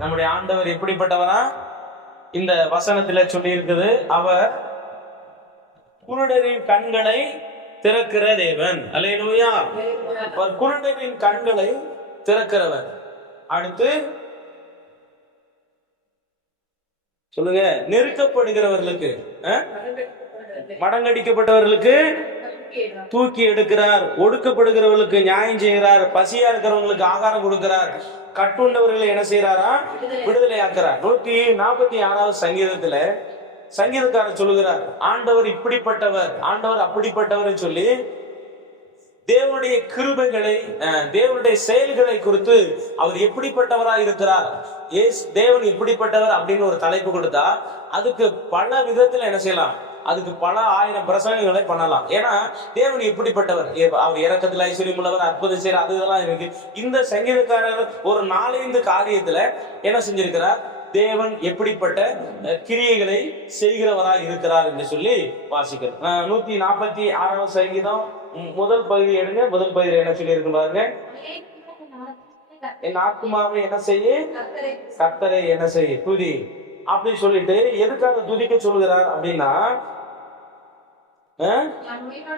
நம்முடைய ஆண்டவர் எப்படிப்பட்டவரா? இந்த வசனத்துல சொல்லி இருக்குது, அவர் குருடரின் கண்களை திறக்கிற தேவன். அல்லேலூயா. அவர் குருடரின் கண்களை திறக்கிறவர். அடுத்து சொல்லுங்க, நெருக்கப்படுகிறவர்களுக்கு, மடங்கடிக்கப்பட்டவர்களுக்கு தூக்கி எடுக்கிறார், ஒடுக்கப்படுகிறவர்களுக்கு நியாயம் செய்கிறார், பசியா இருக்கிறவங்களுக்கு ஆகாரம் கொடுக்கிறார், கட்டுண்டவர்களை என்ன செய்யறாரா? விடுதலை ஆக்குறார். 146வது சங்கீதத்துல சங்கீதக்காரர் சொல்லுகிறார், ஆண்டவர் இப்படிப்பட்டவர், ஆண்டவர் அப்படிப்பட்டவர் சொல்லி தேவனுடைய கிருபைகளை, தேவனுடைய செயல்களை குறித்து அவர் எப்படிப்பட்டவராக இருக்கிறார், தேவன் எப்படிப்பட்டவர் அப்படின்னு ஒரு தலைப்பு கொடுத்தா அதுக்கு பல விதத்துல என்ன செய்யலாம், அதுக்கு பல ஆயிரம் பிரசங்கங்களை பண்ணலாம். ஏன்னா தேவன் எப்படிப்பட்டவர், அவர் இரக்கத்தில் ஐஸ்வர்யம் உள்ளவர், அற்புதம் செய்யற, அது இதெல்லாம் இருக்கு. இந்த சங்கீதக்காரர் ஒரு 4-5 காரியத்துல என்ன செஞ்சிருக்கிறார், தேவன் எப்படிப்பட்ட கிரியைகளை செய்கிறவராக இருக்கிறார் என்று சொல்லி வாசிக்கிறோம். 146வது சங்கீதம் முதல் பகுதி எடுங்க. முதல் பகுதியில் என்ன சொல்லி இருக்கு பாருங்க, என் ஆத்துமாவை என்ன செய்ய, கர்த்தரை என்ன செய்ய துதி அப்படி சொல்லிட்டு எதுக்காக துதிக்க சொல்கிறார் அப்படின்னா,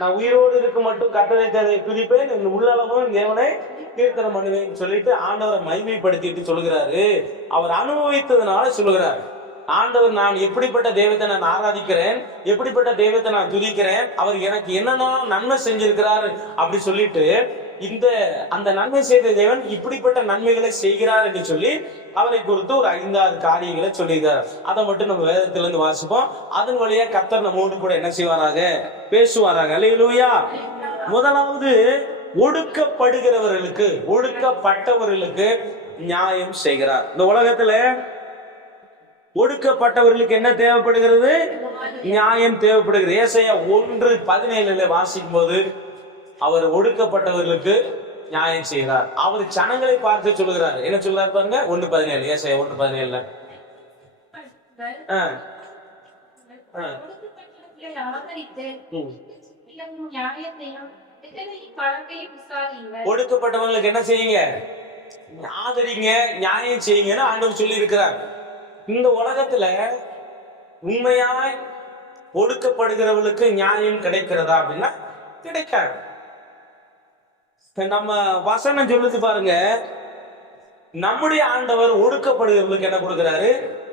நான் உயிரோடு இருக்கு மட்டும் கர்த்தரை துதிப்பேன், உள்ளளவும் தேவனை கீர்த்தனம் பண்ணுவேன் சொல்லிட்டு ஆண்டவரை மகிமைப்படுத்திட்டு சொல்கிறாரு. அவர் அனுபவித்ததுனால சொல்லுகிறார், ஆண்டவர் நான் எப்படிப்பட்ட தெய்வத்தை நான் ஆராதிக்கிறேன், எப்படிப்பட்ட தெய்வத்தை நான் துதிக்கிறேன், அவர் எனக்கு என்னென்ன நன்மை செஞ்சிருக்கிறார் அப்படி சொல்லிட்டு அந்த நன்மை செய்த தேவன் இப்படிப்பட்ட நன்மைகளை செய்கிறார் என்று சொல்லி அவரை குறித்து ஒரு 5-6 காரியங்களை சொல்லியிருக்கார். அதை மட்டும் நம்ம வேதத்திலிருந்து வாசிப்போம். அதன் வழியா கர்த்தர் நம்மோடு கூட என்ன செய்வாராக, பேசுவாராக. அல்லேலூயா. முதலாவது, ஒடுக்கப்படுகிறவர்களுக்கு, ஒடுக்கப்பட்டவர்களுக்கு நியாயம் செய்கிறார். இந்த உலகத்துல ஒடுக்கப்பட்டவர்களுக்கு என்ன தேவைப்படுகிறது, நியாயம் தேவைப்படுகிறது. ஏசாயா 1:17 வாசிக்கும் போது அவர் ஒடுக்கப்பட்டவர்களுக்கு நியாயம் செய்கிறார். அவர் ஜனங்களை பார்த்து சொல்லுகிறார். என்ன சொல்றாரு பாருங்க, 1:17, ஏசாயா 1:17. ஒடுக்கப்பட்டவங்களுக்கு என்ன செய்யுங்க, ஆதரிங்க, நியாயம் செய்யுங்கன்னு ஆண்டவர் சொல்லி இருக்கிறார். இந்த உலகத்துல உண்மையாய் ஒடுக்கப்படுகிறவர்களுக்கு நியாயம் கிடைக்கிறதா அப்படின்னா கிடைக்காது. நம்ம வசனம் சொல்லுது பாருங்க, நம்முடைய ஆண்டவர் ஒடுக்கப்படுகிறவர்களுக்கு என்ன கொடுக்கிறாரு,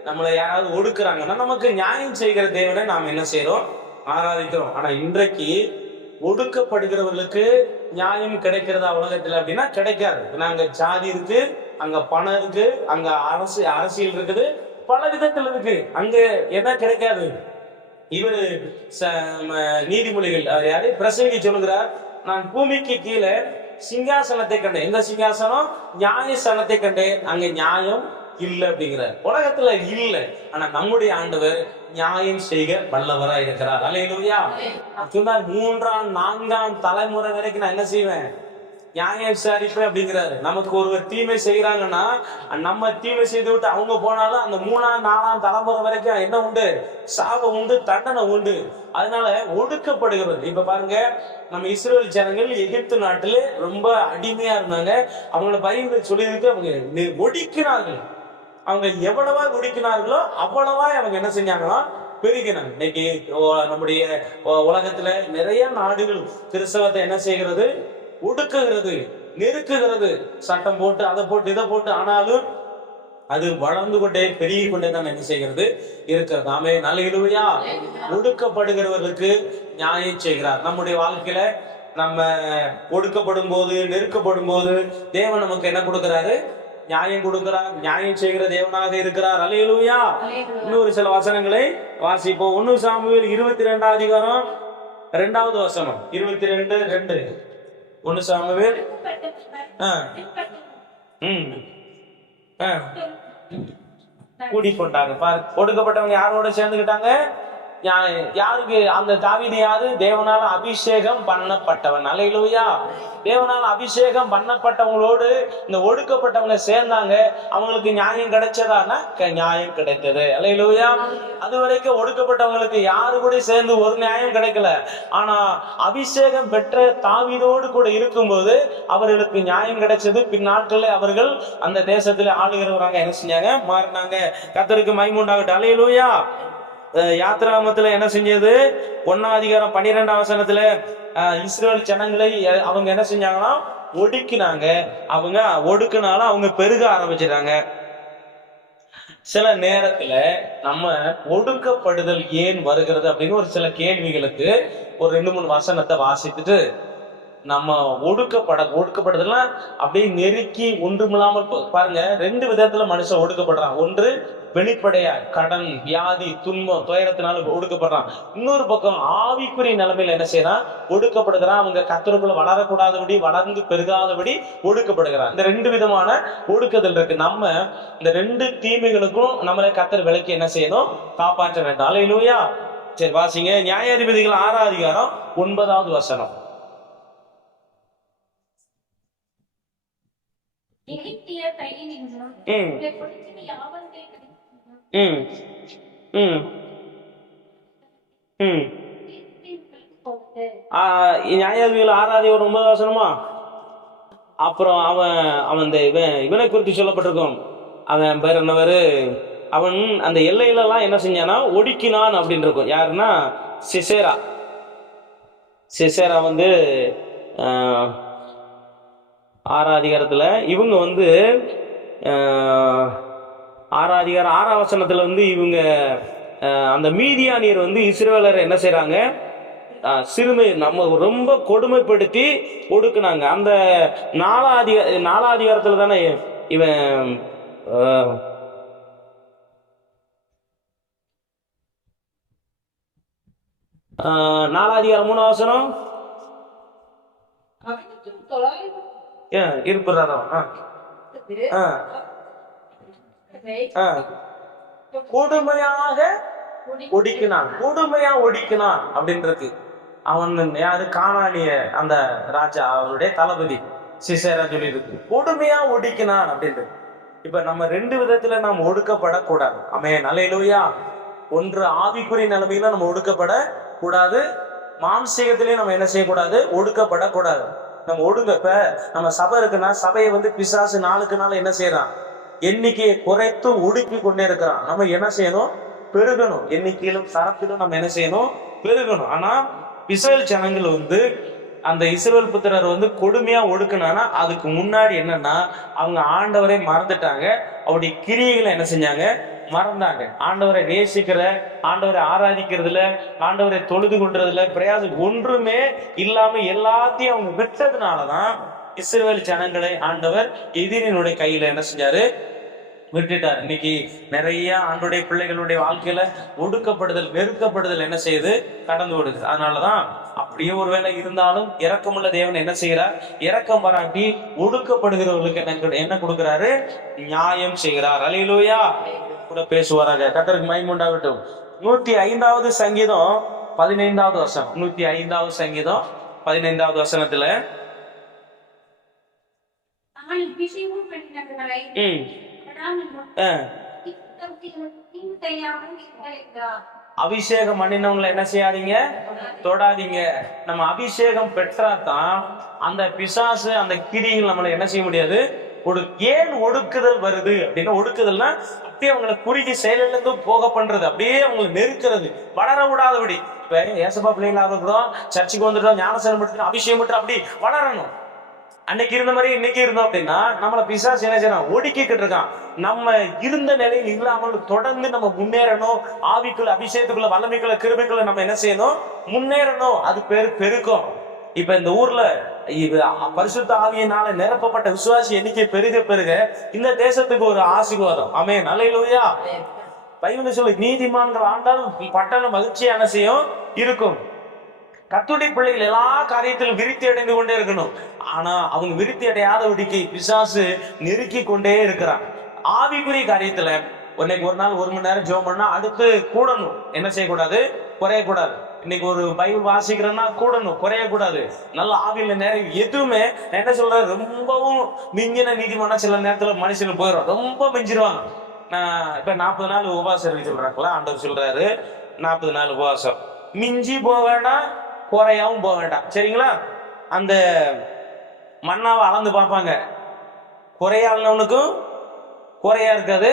நம்மளை யாராவது ஒடுக்குறாங்கன்னா நமக்கு நியாயம் செய்கிற தேவனை நாம் என்ன செய்யறோம், ஆராதிக்கிறோம். ஆனா இன்றைக்கு ஒடுக்கப்படுகிறவர்களுக்கு நியாயம் கிடைக்கிறதா உலகத்துல அப்படின்னா கிடைக்காது. அங்க ஜாதி இருக்கு, அங்க பணம் இருக்கு, அங்க அரசியல் இருக்குது, பல விதத்தில் இருக்கு, அங்க என்ன கிடைக்காது. இவரு நீதிமொழிகள் யாரு பிரசங்கி சொல்லுகிறார், நான் பூமிக்கு கீழே சிங்காசனத்தை கண்டேன். எந்த சிங்காசனம், நியாயசனத்தை கண்டேன், அங்க நியாயம் இல்லை அப்படிங்கிறார். உலகத்துல இல்லை, ஆனா நம்முடைய ஆண்டவர் நியாயம் செய்ய வல்லவரா இருக்கிறார். அல்லேலூயா. சொன்னார், 3ஆம் 4ஆம் தலைமுறை வரைக்கும் நான் என்ன செய்வேன், நியாயம் விசாரிப்பேன் அப்படிங்கிறாரு. நமக்கு ஒருவர் தீமை செய்யறாங்கன்னா நம்ம தீமை செய்து விட்டு அவங்க போனாலும் அந்த 3ஆம் 4ஆம் தலைமுறை வரைக்கும் என்ன உண்டு, சாபம் உண்டு, தண்டனை உண்டு. அதனால ஒடுக்கப்படுகிறது. இப்ப பாருங்க, நம்ம இஸ்ரேல் ஜனங்கள் எகிப்து நாட்டிலே ரொம்ப அடிமையா இருந்தாங்க. அவங்கள பைபிள்ல சொல்லியிருக்கு, அவங்க ஒடுக்கினார்கள். அவங்க எவ்வளவா ஒடுக்கினார்களோ அவ்வளவா அவங்க என்ன செஞ்சாங்களோ பெருகினாங்க. இன்னைக்கு நம்முடைய உலகத்துல நிறைய நாடுகள் கிறிஸ்தவத்தை என்ன செய்கிறது, ஒடுக்குகிறது, நெருக்குகிறது, சட்டம் போட்டு அதை போட்டு இதை போட்டு. ஆனாலும் அது வளர்ந்து கொண்டே பெருகி கொண்டே தான் என்ன செய்கிறது இருக்கிறது. ஆமே. நல்ல ஒடுக்கப்படுகிறவர்களுக்கு நியாயம் செய்கிறார். நம்முடைய வாழ்க்கையில நம்ம ஒடுக்கப்படும் போது, நெருக்கப்படும் போது தேவன் நமக்கு என்ன கொடுக்கிறாரு, நியாயம் கொடுக்கிறார், நியாயம் செய்கிற தேவனாக இருக்கிறார். அல்லேலூயா. இன்னொரு சில வசனங்களை வாசிப்போம். 1 சாமுவேல் 22ஆம் அதிகாரம் 2வது வசனம், 22:2. 1 சாமுவேல் கூடி கொண்டாங்க. ஒடுக்கப்பட்டவங்க யாரோட சேர்ந்துக்கிட்டாங்க, யாருக்கு அந்த தாவீது யாரு? தேவனால அபிஷேகம் பண்ணப்பட்டவன். அல்லேலூயா. தேவனால அபிஷேகம் பண்ணப்பட்டவங்களோடு இந்த ஒடுக்கப்பட்டவங்க சேர்ந்தாங்க. அவங்களுக்கு நியாயம் கிடைச்சதானா? நியாயம் கிடைத்தது. அல்லேலூயா. அது வரைக்கும் ஒடுக்கப்பட்டவங்களுக்கு யாரு கூட சேர்ந்து ஒரு நியாயம் கிடைக்கல. ஆனா அபிஷேகம் பெற்ற தாவீதோடு கூட இருக்கும்போது அவர்களுக்கு நியாயம் கிடைச்சது. பின்னாட்களில் அவர்கள் அந்த தேசத்துல ஆளுகிறவராக என்ன செஞ்சாங்க? மாறினாங்க. கர்த்தருக்கு மகிமை உண்டாகட்டும். அல்லேலூயா. யாத்திராகமத்துல என்ன செஞ்சது? 1ஆம் அதிகாரம் 12ஆம் வசனத்துல இஸ்ரவேல் ஜனங்களை அவங்க என்ன செஞ்சாங்கன்னா ஒடுக்கினாங்க. அவங்க ஒடுக்குனாலும் அவங்க பெருக ஆரம்பிச்சிட்டாங்க. சில நேரத்துல நம்ம ஒடுக்கப்படுதல் ஏன் வருகிறது அப்படின்னு ஒரு சில கேள்விகளுக்கு ஒரு 2-3 வசனத்தை வாசித்துட்டு நம்ம ஒடுக்கப்படுதல்லாம் அப்படியே நெருக்கி ஒன்றுமில்லாமல் பாருங்க. 2 விதத்துல மனுஷன் ஒடுக்கப்படுறான். ஒன்று வெளிப்படையா கடன், வியாதி, துன்பம், துயரத்தினால ஒடுக்கப்படுறான். இன்னொரு பக்கம் ஆவிக்குரிய நிலைமையில என்ன செய்யறான்? ஒடுக்கப்படுகிறான். அவங்க கர்த்தருக்குள்ள வளரக்கூடாதபடி, வளர்ந்து பெருகாதபடி ஒடுக்கப்படுகிறான். இந்த 2 விதமான ஒடுக்குதல் இருக்கு. நம்ம இந்த 2 தீமைகளுக்கும் நம்மளை கர்த்தர் விலக்கி என்ன செய்யணும்? காப்பாற்ற வேண்டும். அல்லேலூயா. சரி, வாசிங்க. நியாயாதிபதிகள் 6ஆம் அதிகாரம் 9வது வசனம். நியாயாதிபதிகள் 6ஆம் அதிகாரம் 9வது வசனமா? அப்புறம் அவன் இவனை குறித்து சொல்லப்பட்டிருக்கும். அவன் பேர் என்னவரு? அவன் அந்த எல்லையிலலாம் என்ன செஞ்சானா? ஒடுக்கினான் அப்படின்னு இருக்கும். யாருன்னா சிசேரா. சிசேரா 6ஆம் அதிகாரத்துல இவங்க 6ஆம் அதிகாரம் 6ஆம் வசனத்துல இவங்க அந்த மீதியானியர் இஸ்ரவேலர் என்ன செய்றாங்க? சிறுமை நம்ம ரொம்ப கொடுமைப்படுத்தி ஒடுக்குனாங்க. அந்த 4ஆம் அதிகாரத்துல தானே இவன் 4ஆம் அதிகாரம் 3ஆம் வசனம் இருப்புறாரோ கொடுமையாக ஒடுக்கினான். கொடுமையா ஒடுக்கினான் அப்படின்றது. அவன் யாரு? கானானிய அந்த ராஜா, அவருடைய தளபதி சிசேரா சொல்லி இருக்கு. கொடுமையா ஒடுக்கினான் அப்படின்றது. இப்ப நம்ம 2 விதத்துல நாம் ஒடுக்கப்படக்கூடாது. ஆமென். அல்லேலூயா. ஒன்று ஆவிக்குரிய நிலைமையில நம்ம ஒடுக்கப்பட கூடாது. மாம்சீகத்திலேயே நம்ம என்ன செய்யக்கூடாது? ஒடுக்கப்படக்கூடாது. நம்ம ஒடுங்க. இப்ப நம்ம சபை இருக்குன்னா சபையை பிசாசு நாளுக்கு நாள் என்ன செய்யறான்? எண்ணிக்கையை குறைத்து ஒடுக்கி கொண்டே இருக்கிறான். நம்ம என்ன செய்யணும்? பெருகணும். எண்ணிக்கையிலும் தரத்திலும் நம்ம என்ன செய்யணும்? பெருகணும். ஆனா இஸ்ரவேல் ஜனங்கள் அந்த இஸ்ரவேல் புத்திரர் கொடுமையா ஒடுக்குனானா அதுக்கு முன்னாடி என்னன்னா அவங்க ஆண்டவரை மறந்துட்டாங்க. அவருடைய கிரியைகளை என்ன செஞ்சாங்க? மறந்தாங்க. ஆண்டவரை நேசிக்கிற, ஆண்டவரை ஆராதிக்கிறதுல, ஆண்டவரை தொழுது கொண்டதுல பிரயாசம் ஒன்றுமே இல்லாம எல்லாத்தையும் அவங்க விட்டதுனாலதான் இஸ்ரவேல் ஜனங்களை ஆண்டவர் எதிரினுடைய கையில என்ன செஞ்சாரு? விட்டுட்டார். இன்னைக்கு நிறைய ஆண்டுடைய பிள்ளைகளுடைய வாழ்க்கையில ஒடுக்கப்படுதல், நெருக்கப்படுதல் என்ன செய்யுது? கடந்து ஓடுது. அதனாலதான் அப்படியே ஒருவேளை இருந்தாலும் இரக்கமுள்ள தேவன் என்ன செய்கிறார்? இரக்கம் பாராட்டி ஒடுக்கப்படுகிறவர்களுக்கு என்ன கொடுக்கிறாரு? நியாயம் செய்கிறார். அல்லேலூயா. கூட பேசுவாராக. கர்த்தருக்கு மகிமை உண்டாகட்டும். 105வது சங்கீதம் 15வது வசனம். 105வது சங்கீதம் 15வது வசனத்துல அபிஷேகம் பண்ணினவங்களை என்ன செய்யாதீங்க? தொடாதீங்க. நம்ம அபிஷேகம் பெற்றாதான் அந்த பிசாசு, அந்த கிரிகள் நம்மளை என்ன செய்ய முடியாது? ஏன் ஒடுக்குதல் வருது அப்படின்னா, ஒடுக்குதல்னா அப்படியே அவங்களை குறுகி செயலில இருந்து போக பண்றது, அப்படியே அவங்களை நெருக்கிறது, வளர விடாதபடி. இப்ப ஏசப்பா பிள்ளைகளாக இருக்கிறோம், சர்ச்சுக்கு வந்துட்டோம், ஞானசனம் பெற்று அபிஷேகம் பெற்று அப்படி வளரணும். அன்னைக்கு இருந்த மாதிரி இன்னைக்கு இருந்தோம் அப்படின்னா நம்மள பிசாசு என்ன செய்யறான்? ஒடுக்கிக்கிட்டு இருக்கான். நம்ம இருந்த நிலையில் இல்லாமல் தொடர்ந்து நம்ம முன்னேறணும். ஆவிக்குள்ள, அபிஷேகத்துக்குள்ள, வல்லமைக்குள்ள, கிருபைக்குள்ள நம்ம என்ன செய்யணும்? முன்னேறணும். அது பெருக்கும். இப்ப இந்த ஊர்ல பரிசுத்த ஆவியினால நிரப்பப்பட்ட விசுவாசி எண்ணிக்கை பெருக பெருக இந்த தேசத்துக்கு ஒரு ஆசீர்வாதம். ஆமென். அல்லேலூயா. பைபிள் சொல்லு, நீதிமான்கள் ஆண்டாலும் பட்டணம் மகிழ்ச்சியான செய்யும் இருக்கும். கர்த்தருடைய பிள்ளைகள் எல்லா காரியத்திலும் விருத்தி அடைந்து கொண்டே இருக்கணும். ஆனா அவங்க விருத்தி அடையாதபடிக்கு பிசாசு நெருக்கி கொண்டே இருக்கிறான். ஆவிக்குரிய காரியத்துல ஒரு நாள் 1 மணி நேரம் ஜெபம் பண்ணா அடுத்து கூடணும். என்ன செய்யக்கூடாது? குறையக்கூடாது. இன்னைக்கு ஒரு பைபிள் வாசிக்கிறேன்னா கூடணும், குறையக்கூடாது. நல்ல ஆவியில நேரம் எதுவுமே நான் என்ன சொல்றேன், ரொம்பவும் மிஞ்சின நீதிமான சில நேரத்துல மனுஷனுக்கு போயிடும், ரொம்ப மிஞ்சிருவாங்க. நான் இப்ப 40 நாள் உபவாசம் இருக்கு சொல்றாங்களா, ஆண்டவர் சொல்றாரு 40 நாள் உபவாசம். மிஞ்சி போக வேண்டாம், குறையாவும் போக வேண்டாம். சரிங்களா? அந்த மண்ணாவை அளந்து பார்ப்பாங்க, குறையாளவனுக்கும் குறையா இருக்காது,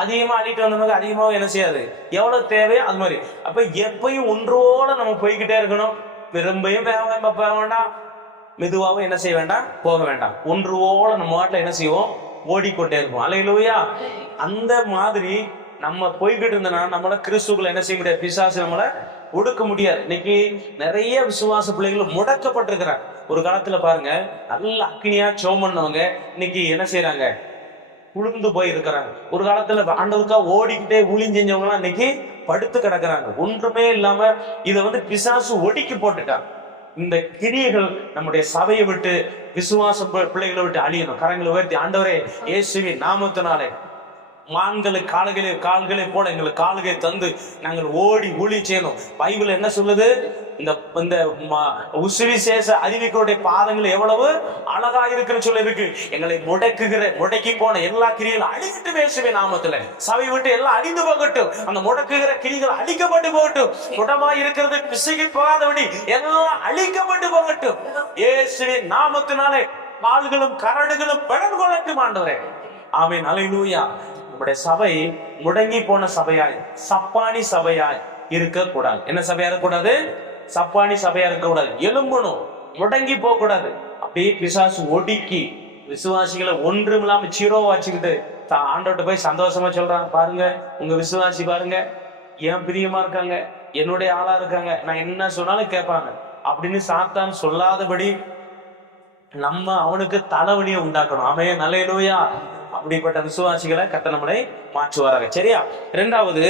அதிகமா அள்ளிட்டு வந்தவனுக்கு அதிகமாக என்ன செய்யாது, எவ்வளவு தேவையோ அது மாதிரி. அப்ப எப்பயும் ஒன்றோட நம்ம போய்கிட்டே இருக்கணும். ரொம்பையும் போக வேண்டாம், மெதுவாகவும் என்ன செய்ய வேண்டாம், போக வேண்டாம். ஒன்றோட நம்ம வாட்டில் என்ன செய்வோம், ஓடிக்கொண்டே இருக்கும். அல்லேலூயா. அந்த மாதிரி நம்ம போய்கிட்டு இருந்தோம்னா நம்மள கிறிஸ்துக்குள்ள என்ன செய்ய முடியாது, பிசாசு நம்மளை ஒடுக்க முடியாது. இன்னைக்கு நிறைய விசுவாச பிள்ளைகள் முடக்கப்பட்டிருக்கிறாங்க. ஒரு காலத்துல பாருங்க, நல்ல அக்னியா ஜெபம் பண்ணவங்க இன்னைக்கு என்ன செய்யறாங்க, உளுந்து போய் இருக்கிறாங்க. ஒரு காலத்துல ஆண்டவருக்கா ஓடிக்கிட்டே ஊழியம் செஞ்சவங்க இன்னைக்கு படுத்து கிடக்குறாங்க, ஒன்றுமே இல்லாம. இதை பிசாசு ஒடுக்கி போட்டுட்டான். இந்த கிரியைகள் நம்முடைய சபையை விட்டு, விசுவாச பிள்ளைகளை விட்டு அழியணும். கரங்களை உயர்த்தி, ஆண்டவரே இயேசுவின் நாமத்தினாலே மான்களுக்கு கால்களை போல எங்களுக்கு கால்களை தந்து நாங்கள் ஓடி ஊழி செய்யணும். பைபிள் என்ன சொல்லுது, இந்த சுவிசேஷ அறிவிக்கருடைய பாதங்கள் எவ்வளவு அழகா இருக்குன்னு சொல்லி இருக்கு. எங்களை முடக்கி போன எல்லா கிரிகளும் அழிவிட்டு இயேசுவே நாமத்துல சபை விட்டு எல்லாம் அழிந்து போகட்டும். அந்த முடக்குகிற கிரிகள் அழிக்கப்பட்டு போகட்டும். முடமாய் இருக்கிறது பிசகி போகாதபடி எல்லாம் அழிக்கப்பட்டு போகட்டும். இயேசுவே நாமத்தினாலே கால்களும் கரடுகளும் பலன் கொள்ளட்டும் ஆண்டவரே. ஆமென். அல்லேலூயா. நம்முடைய சபை முடங்கி போன சபையாய், சப்பானி சபையாய் இருக்க கூடாது. என்ன சபையா இருக்கக்கூடாது, சப்பானி சபையா இருக்க கூடாது. எலும்பணும், முடங்கி போக கூடாது. அப்படியே பிசாசு ஒடுக்கி விசுவாசிகளை ஒன்றும் இல்லாம சீரோ வச்சுக்கிட்டு ஆண்டவர்கிட்ட போய் சந்தோஷமா சொல்றான், பாருங்க உங்க விசுவாசி பாருங்க ஏன் பிரியமா இருக்காங்க, என்னுடைய ஆளா இருக்காங்க, நான் என்ன சொன்னாலும் கேட்பாங்க அப்படின்னு சாத்தான் சொல்லாதபடி நம்ம அவனுக்கு தலைவலியை உண்டாக்கணும். ஆமென். அல்லேலூயா. அப்படிப்பட்ட விசுவாசிகளை கர்த்தர் நம்மளை மாற்றுவாராக. சரியா? இரண்டாவது,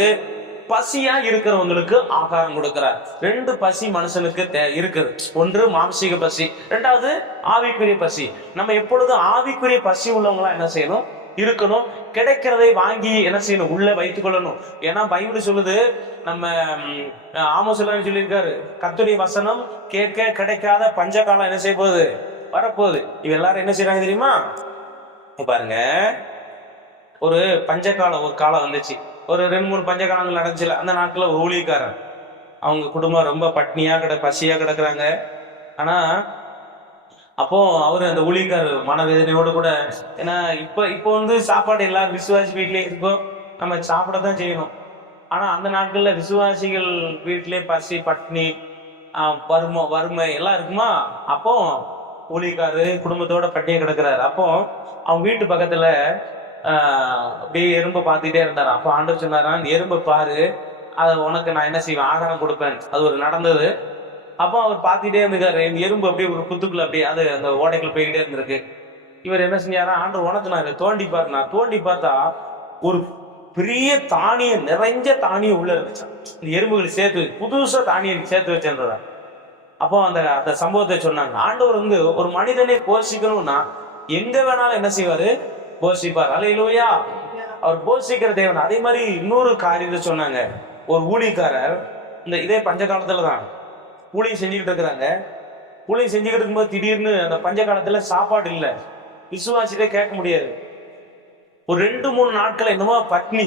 பசியா இருக்கிறவங்களுக்கு ஆகாரம் கொடுக்கிறார். 2 பசி மனுஷனுக்கு இருக்குது. ஒன்று மாம்சீக பசி, இரண்டாவது ஆவிக்குரிய பசி. நம்ம எப்பொழுதும் ஆவிக்குரிய பசி உள்ளவங்களா என்ன செய்யணும், இருக்கணும். கிடைக்கிறதை வாங்கி என்ன செய்யணும், உள்ள வைத்துக் கொள்ளணும். ஏன்னா பைபிள் சொல்லுது, நம்ம ஆமோஸ்ல சொல்லியிருக்காரு, கர்த்தருடைய வசனம் கேட்க கிடைக்காத பஞ்ச காலம் என்ன செய்ய போகுது, வரப்போகுது. இவ எல்லாரும் என்ன செய்யறாங்க தெரியுமா? பாருங்க, ஒரு பஞ்சகாலம் ஒரு காலம் வந்துச்சு, ஒரு 2-3 பஞ்ச காலங்கள் நடந்துச்சுல. அந்த நாட்கள்ல ஒரு ஊழியக்காரன், அவங்க குடும்பம் ரொம்ப பட்னியா பசியா கிடக்குறாங்க. ஆனா அப்போ அவரு அந்த ஊழியக்காரர் மனவேதனையோடு கூட, ஏன்னா இப்போ சாப்பாடு எல்லாரும் விசுவாசி வீட்லயே இருக்கும், நம்ம சாப்பிடத்தான் செய்யணும். ஆனா அந்த நாட்கள்ல விசுவாசிகள் வீட்டிலே பசி பட்னி வறுமை எல்லாம் இருக்குமா. அப்போ ஊழியக்காரரு குடும்பத்தோட பட்டினியை கிடக்குறாரு. அப்போ அவன் வீட்டு பக்கத்துல அப்படியே எறும்பை பார்த்துக்கிட்டே இருந்தாரு. அப்போ ஆண்டவர் சொன்னாரான், எறும்பை பாரு, அதை உனக்கு நான் என்ன செய்வேன், ஆகாரம் கொடுப்பேன். அது ஒரு நடந்தது. அப்போ அவர் பார்த்துக்கிட்டே இருந்திருக்காரு. எறும்பு அப்படியே ஒரு புத்துக்குள்ள அப்படியே அது அந்த ஓடைக்குள்ள போய்கிட்டே இருந்திருக்கு. இவர் என்ன செஞ்சாரா, ஆண்டவர் உனக்கு தோண்டி பாருனா, தோண்டி பார்த்தா ஒரு பெரிய தானியம், நிறைஞ்ச தானியம் உள்ள இருந்துச்சு. இந்த எறும்புகள் சேர்த்து புதுசா தானியம் சேர்த்து வச்சிருந்ததா. அப்போ அந்த சம்பவத்தை சொன்னாங்க. ஆண்டவர் ஒரு மனிதனை போஷிக்கணும்னா எங்க வேணாலும் என்ன செய்வாரு, போஷிப்பார். அல்லேலூயா. அவர் போஷிக்கிற தேவன். அதே மாதிரி இன்னொரு காரியத்தை சொன்னாங்க. ஒரு ஊழியக்காரர் இதே பஞ்ச காலத்துலதான் ஊழியம் செஞ்சுக்கிட்டு இருக்கிறாங்க. ஊழியம் செஞ்சுக்கிட்டு இருக்கும்போது திடீர்னு அந்த பஞ்ச காலத்துல சாப்பாடு இல்லை, விசுவாசிட்டே கேட்க முடியாது. ஒரு 2-3 நாட்கள் என்னமோ பட்னி,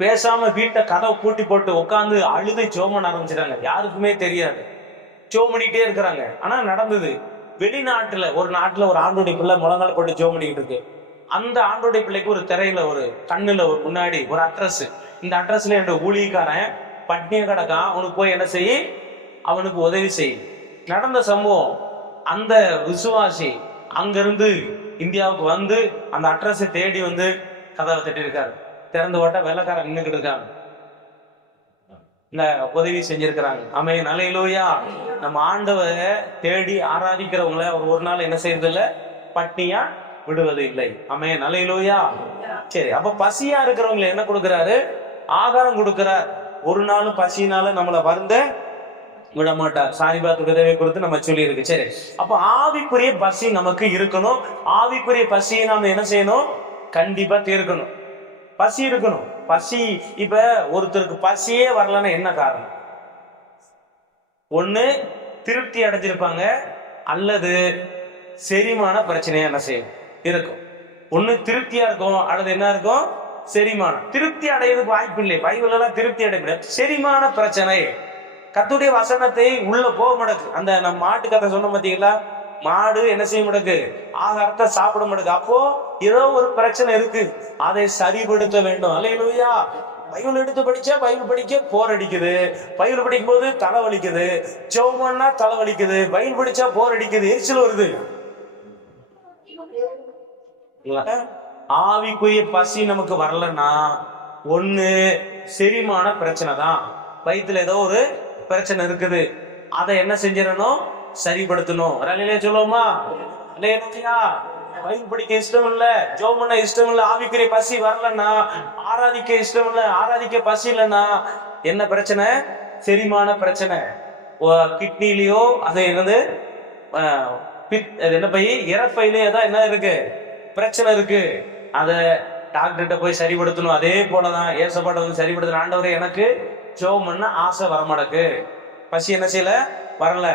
பேசாம வீட்டை கதவை பூட்டி போட்டு உட்காந்து அழுது ஜெபம் ஆரம்பிச்சிட்டாங்க. யாருக்குமே தெரியாது, ஜெபம் பண்ணிக்கிட்டே இருக்கிறாங்க. ஆனா நடந்தது வெளிநாட்டுல, ஒரு நாட்டுல ஒரு ஆண்டோடைய பிள்ளை முழங்கால் போட்டு ஜெபம் பண்ணிக்கிட்டு இருக்கு. அந்த ஆண்டோடைய பிள்ளைக்கு ஒரு திரையில ஒரு கண்ணுல ஒரு முன்னாடி ஒரு அட்ரஸ், இந்த அட்ரஸ்ல என்னோட ஊழியக்காரன் பட்னிய கிடக்கான், அவனுக்கு போய் என்ன செய்ய, அவனுக்கு உதவி செய். நடந்த சம்பவம், அந்த விசுவாசி அங்கிருந்து இந்தியாவுக்கு வந்து அந்த அட்ரஸை தேடி கதவை தட்டி இருக்காரு. திறந்து போட்டா வெள்ளைக்காரன் நின்றுகிட்டு இருக்காங்க, இந்த உதவி செஞ்சிருக்கிறாங்க. ஆமென். அல்லேலூயா. நம்ம ஆண்டவரை தேடி ஆராதிக்கிறவங்கள அவர் ஒரு நாள் என்ன செய்யறது இல்லை, பட்னியா விடுவது இல்லை. ஆமென். அல்லேலூயா. சரி, அப்ப பசியா இருக்கிறவங்களை என்ன கொடுக்கிறாரு, ஆகாரம் கொடுக்கிறார். ஒரு நாளும் பசியினால நம்மளை வருந்த விட மாட்டார். சாரிபாத் உதவி கொடுத்து நம்ம சொல்லி இருக்கு. சரி, அப்ப ஆவிக்குரிய பசி நமக்கு இருக்கணும். ஆவிக்குரிய பசியை நாம என்ன செய்யணும், கண்டிப்பா தீர்க்கணும். பசி இருக்கணும். பசி, இப்ப ஒருத்தருக்கு பசியே வரலன்னா என்ன காரணம், ஒண்ணு திருப்தி அடைஞ்சிருப்பாங்க, அல்லது செரிமான பிரச்சனையா என்ன செய்யும் இருக்கும். ஒண்ணு திருப்தியா இருக்கும், அல்லது என்ன இருக்கும், செரிமானம். திருப்தி அடையிறதுக்கு வாய்ப்பு இல்லை. பைபிள் எல்லாம் திருப்தி அடைய முடியாது. செரிமான பிரச்சனை. கர்த்தருடைய வசனத்தை உள்ள போக மாட்டேங்குது. அந்த நம்ம மாட்டு கதை சொன்ன பாத்தீங்களா, மாடு என்ன செய்ய மாட்டேங்குது, ஆகாரத்தை சாப்பிட மாட்டேங்குது. அப்போ ஏதோ ஒரு பிரச்சனை இருக்கு, அதை சரிபடுத்த வேண்டும். அல்லேலூயா. பைபிள் எடுத்து படிச்சா பைபிள் படிக்க போர் அடிக்குது, பைபிள் படிக்கும் போது தலை வலிக்குது, ஜெபம்னா தலை வலிக்குது, பைபிள் படிச்சா போர் அடிக்குது, எரிச்சல் வருது. ஆவிக்குரிய பசி நமக்கு வரலன்னா ஒண்ணு செரிமான பிரச்சனை தான், வயிற்றுல ஏதோ ஒரு பிரச்சனை இருக்குது, அதை என்ன செஞ்சிடணும், சரிப்படுத்தணும். சொல்லுவோமா, பைபிள் படிக்க இஷ்டம் இல்ல, ஜெபம் பண்ண இஷ்டம் இல்ல, ஆவிக்குரிய பசி வரலன்னா, ஆராதிக்க இஷ்டம் இல்ல, ஆராதிக்க பசி இல்லைன்னா என்ன பிரச்சனை, செரிமான பிரச்சனை. கிட்னிலயோ அது என்னது என்ன பை, இறப்பையிலேயே தான் என்ன இருக்கு, பிரச்சனை இருக்கு. அத டாக்டர்கிட்ட போய் சரிப்படுத்தணும். அதே போலதான் ஏசப்பாட்ட வந்து சரிப்படுத்தணும். ஆண்டவரே எனக்கு ஜெபம் பண்ண ஆசை வரமாட்டேக்கு, பசி என்ன செய்யல, வரல.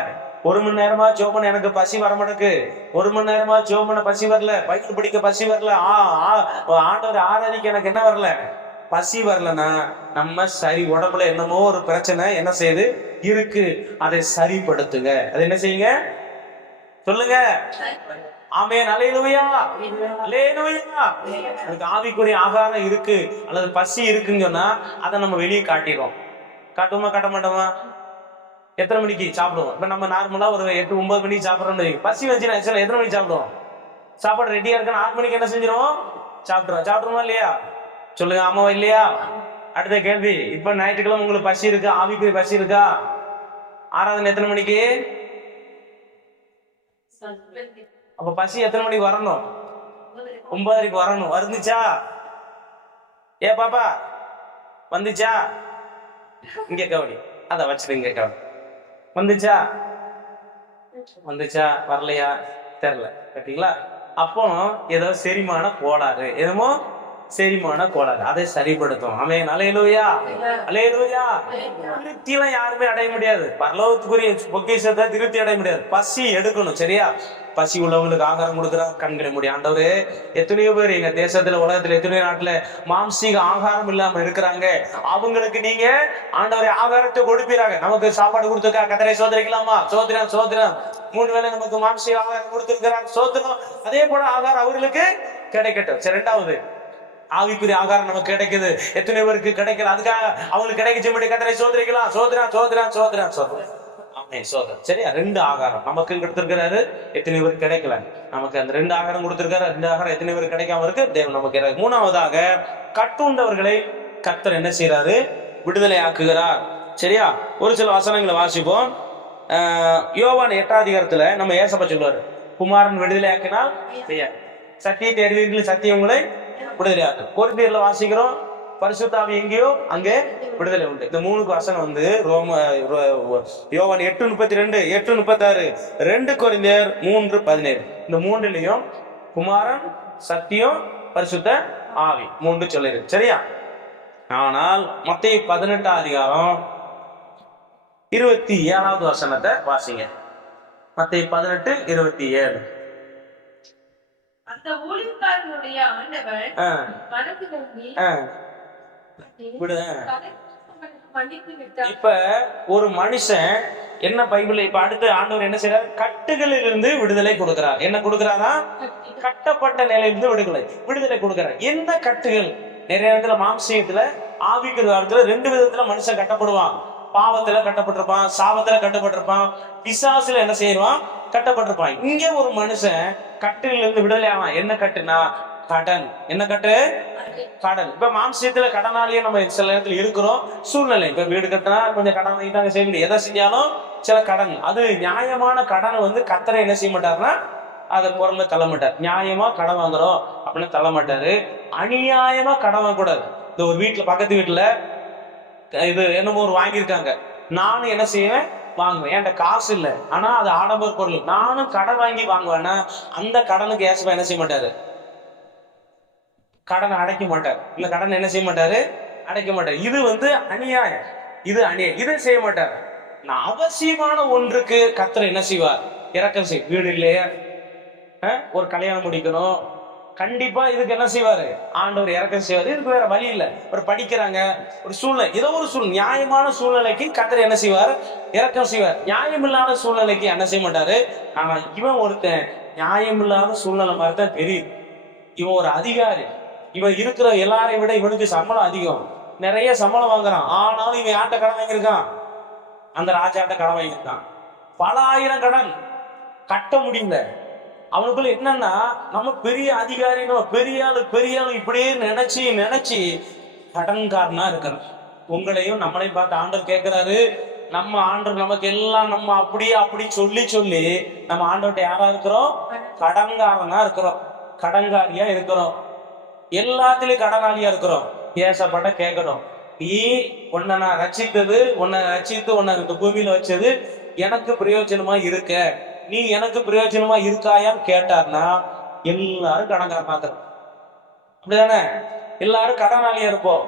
1 மணி நேரமா ஜெபம் பண்ண எனக்கு பசி வரமாட்டேக்கு, 1 மணி நேரமா ஜெபம் பண்ண பசி வரல, பைபிள் படிக்க பசி வரல, ஆண்டவர் ஆராதிக்க எனக்கு என்ன வரல, பசி வரலன்னா நம்ம சரி, உடம்புல என்னமோ ஒரு பிரச்சனை என்ன செய்யுது இருக்கு, அதை சரிப்படுத்துங்க. அது என்ன செய்யுங்க சொல்லுங்க. ஆமென். அல்லேலூயா. அல்லேலூயா. அதுக்கு ஆவிக்குரிய ஆகாரம் இருக்கு அல்லது பசி இருக்குன்னு சொன்னா அதை நம்ம வெளியே காட்டிடுவோம். காட்டுவோமா, காட்ட மாட்டோமா? எத்தனை மணிக்கு சாப்பிடுவோம்? இப்ப நம்ம நார்மலா ஒரு 8-9 மணிக்கு சாப்பிடறோம். பசி வந்துச்சுன்னா எத்தனை மணிக்கு சாப்பிடுவோம்? சாப்பாடு ரெடியா இருக்குன்னு 6 மணிக்கு என்ன செஞ்சிருவோம், சாப்பிடுறோமா இல்லையா? சொல்லுங்க, ஆமாவா இல்லையா? அடுத்த கேள்வி, இப்ப ஞாயிற்றுக்கிழமை உங்களுக்கு பசி இருக்கா, ஆவிக்குரிய பசி இருக்கா? ஆராதனை எத்தனை மணிக்கு? அப்ப பசி எத்தனை மணிக்கு வரணும்? 9:30 வரணும். வந்துச்சா? ஏ பாப்பா வந்துச்சா? இங்க கவனி, அத வச்சுட்டு இங்க கவனி. வந்துச்சா வரலையா தெரியல, கேட்டீங்களா? அப்போ ஏதோ செரிமான கோளாறு, ஏதோ செரிமான கோளாறு, அதை சரிப்படுத்தும். ஆமென். அல்லேலூயா. அல்லேலூயா. திருப்தி எல்லாம் யாருமே அடைய முடியாது. பரலோகத்துக்குரிய பொக்கிஷத்தை திருப்தி அடைய முடியாது. பசி எடுக்கணும், சரியா? பசி உள்ளவங்களுக்கு ஆகாரம் கொடுக்குறாங்க. கண்களை மூடி, ஆண்டவரே எத்தனையோ பேர் எங்க தேசத்துல உலகத்துல எத்தனையோ நாட்டுல மாம்சீக ஆகாரம் இல்லாம இருக்கிறாங்க, அவங்களுக்கு நீங்க ஆண்டவரே ஆகாரத்தை கொடுப்பீராங்க. நமக்கு சாப்பாடு கொடுத்துருக்கா, கத்தரை சோதரிக்கலாமா? சோதரம் சோதரம். 3 வேளை நமக்கு மாம்சீக ஆகாரம் கொடுத்திருக்கிறாங்க, சோதரம். அதே போல ஆகாரம் அவர்களுக்கு கிடைக்கட்டும். சரி, 2வது ஆவிக்குரிய ஆகாரம் நமக்கு கிடைக்குது, எத்தனை பேருக்கு கிடைக்கல, அதுக்காக அவங்களுக்கு கிடைக்க கத்தரை சோதரிக்கலாம். சோதரம் சோதரம் சோதரம் சோதரம். சோதரம். சரியா? 2 ஆகாரம் நமக்கு கொடுத்திருக்கிறாரு, எத்தனை பேருக்கு கிடைக்கல. நமக்கு அந்த 2 ஆகாரம் கொடுத்திருக்காரு. 2 ஆகாரம் எத்தனை பேருக்கு கிடைக்காம இருக்கு, தேவன் நமக்கு. 3வதாக கட்டுண்டவர்களை கர்த்தர் என்ன செய்யறாரு, விடுதலை ஆக்குகிறார். சரியா? ஒரு சில வசனங்களை வாசிப்போம். யோவான் 8ஆம் அதிகாரத்துல நம்ம ஏசப்பா சொல்லுவாரு, குமாரன் விடுதலை ஆக்கினால் சத்தியத்தை அறிவீர்கள், சத்தியம் உங்களை விடுதலை ஆக்கு. கொரிந்தியர்ல வாசிக்கிறோம், பரிசுத்த ஆவி எங்கேயோ அங்கே விடுதலை உண்டு. இந்த 3 வசனம் வந்து யோவான் 8:32, 8:36, 2 கொரிந்தியர் 3:17. இந்த 3லயும் குமாரன், சத்தியம், பரிசுத்த ஆவி 3 சொல்லிருக்கு. சரியா? ஆனால் மத்தேயு 18ஆம் அதிகாரம் 27வது வசனத்தை வாசிங்க. மத்தேயு 18:27. அந்த ஊழியக்காரனுடைய ஆண்டவர் இப்ப ஒரு மனுஷன் என்ன, பைபிள் இப்ப அடுத்து ஆண்டவர் என்ன செய்யறாரு, கட்டுகளில் இருந்து விடுதலை கொடுக்கிறார். என்ன கொடுக்கிறாரா? கட்டப்பட்ட நிலையிலிருந்து விடுதலை கொடுக்கிறார். என்ன கட்டுகள்? நிறைய இடத்துல மாம்சீகத்துல, ஆவிக்குற காலத்துல 2 விதத்துல மனுஷன் கட்டப்படுவான். பாவத்துல கட்டப்பட்டிருப்பான், சாபத்துல கட்டப்பட்டிருப்பான், பிசாசுல என்ன செய்வான், கட்டப்பட்டிருப்பான். இங்க ஒரு மனுஷன் கட்டில இருந்து விடுதலை ஆவான். என்ன கட்டுனா, கடன். என்ன கட்டு? கடன். இப்ப மாம்சத்துல கடனாலேயே நம்ம சில நேரத்துல இருக்கிறோம். சூழ்நிலை, இப்ப வீடு கட்டினா கொஞ்சம் கடன் வாங்கிட்டாங்க, செய்ய முடியும். எதை செஞ்சாலும் சில கடன், அது நியாயமான கடனை வந்து கர்த்தரை என்ன செய்ய மாட்டாருன்னா அதை பொருளை தள்ள மாட்டார். நியாயமா கடன் வாங்குறோம் அப்படின்னு தள்ள மாட்டாரு. அநியாயமா கடன் வாங்க கூடாது. இந்த ஒரு வீட்டுல, பக்கத்து வீட்டுல இது என்னமோ ஒரு வாங்கியிருக்காங்க, நானும் என்ன செய்வேன், வாங்குவேன். என்கிட்ட காசு இல்லை, ஆனா அது ஆடம்பர பொருள், நானும் கடன் வாங்கி வாங்குவேன்னா அந்த கடனுக்கு ஏசப்பா என்ன செய்ய மாட்டாரு, கடனை அடைக்க மாட்டார். இல்ல கடன் என்ன செய்ய மாட்டாரு, அடைக்க மாட்டார். இது வந்து அநியாயம், இது அநியாயம், இதை செய்ய மாட்டார். நான் அவசியமான ஒன்றுக்கு கர்த்தர் என்ன செய்வார்? இரக்கம் செய். வீடு இல்லையே, ஒரு கல்யாணம் முடிக்கணும், கண்டிப்பா இதுக்கு என்ன செய்வாரு? ஆண்டவர் இரக்கம் செய்வாரு. இதுக்கு வேற வழி இல்லை. ஒரு படிக்கிறாங்க, ஒரு சூழ்நிலை, ஏதோ ஒரு சூழ்நிலை, நியாயமான சூழ்நிலைக்கு கர்த்தர் என்ன செய்வார்? இரக்கம் செய்வார். நியாயமில்லாத சூழ்நிலைக்கு என்ன செய்ய மாட்டாரு. ஆனா இவன் ஒருத்தன் நியாயமில்லாத சூழ்நிலை மாதிரி தான் தெரியுது. இவன் ஒரு அதிகாரி, இவன் இருக்கிற எல்லாரையும் விட இவனுக்கு சம்பளம் அதிகம், நிறைய சம்பளம் வாங்குறான். ஆனாலும் இவன் யார்கிட்ட கடன் வாங்கியிருக்கான்? அந்த ராஜாட்ட கடன் வாங்கியிருக்கான். பல ஆயிரம் கடன், கட்ட முடியல. அவனுக்குள்ள என்னன்னா, நம்ம பெரிய அதிகாரி, நம்ம பெரிய ஆளு இப்படியே நினைச்சு நினைச்சு கடன்காரனா இருக்கிறோம். உங்களையும் நம்மளையும் பார்த்து ஆண்டவர் கேட்கிறாரு. நம்ம ஆண்டவர் நமக்கு எல்லாம் நம்ம அப்படியே அப்படி சொல்லி சொல்லி நம்ம ஆண்டவர்கிட்ட யாரா இருக்கிறோம்? கடன்காரனா இருக்கிறோம், கடன்காரியா இருக்கிறோம், எல்லாத்திலயும் கடனாளியா இருக்கிறோம். ஏசப்பட்ட கேட்கணும், நீ உன்னை நான் ரட்சித்தது, உன்னை ரட்சித்து உன்னை இந்த பூமியில வச்சது எனக்கு பிரயோஜனமா இருக்க, நீ எனக்கு பிரயோஜனமா இருக்காயான்னு கேட்டார்னா எல்லாரும் கடன்காரனா இருக்கிறோம். அப்படிதானே? எல்லாரும் கடனாளியா இருப்போம்.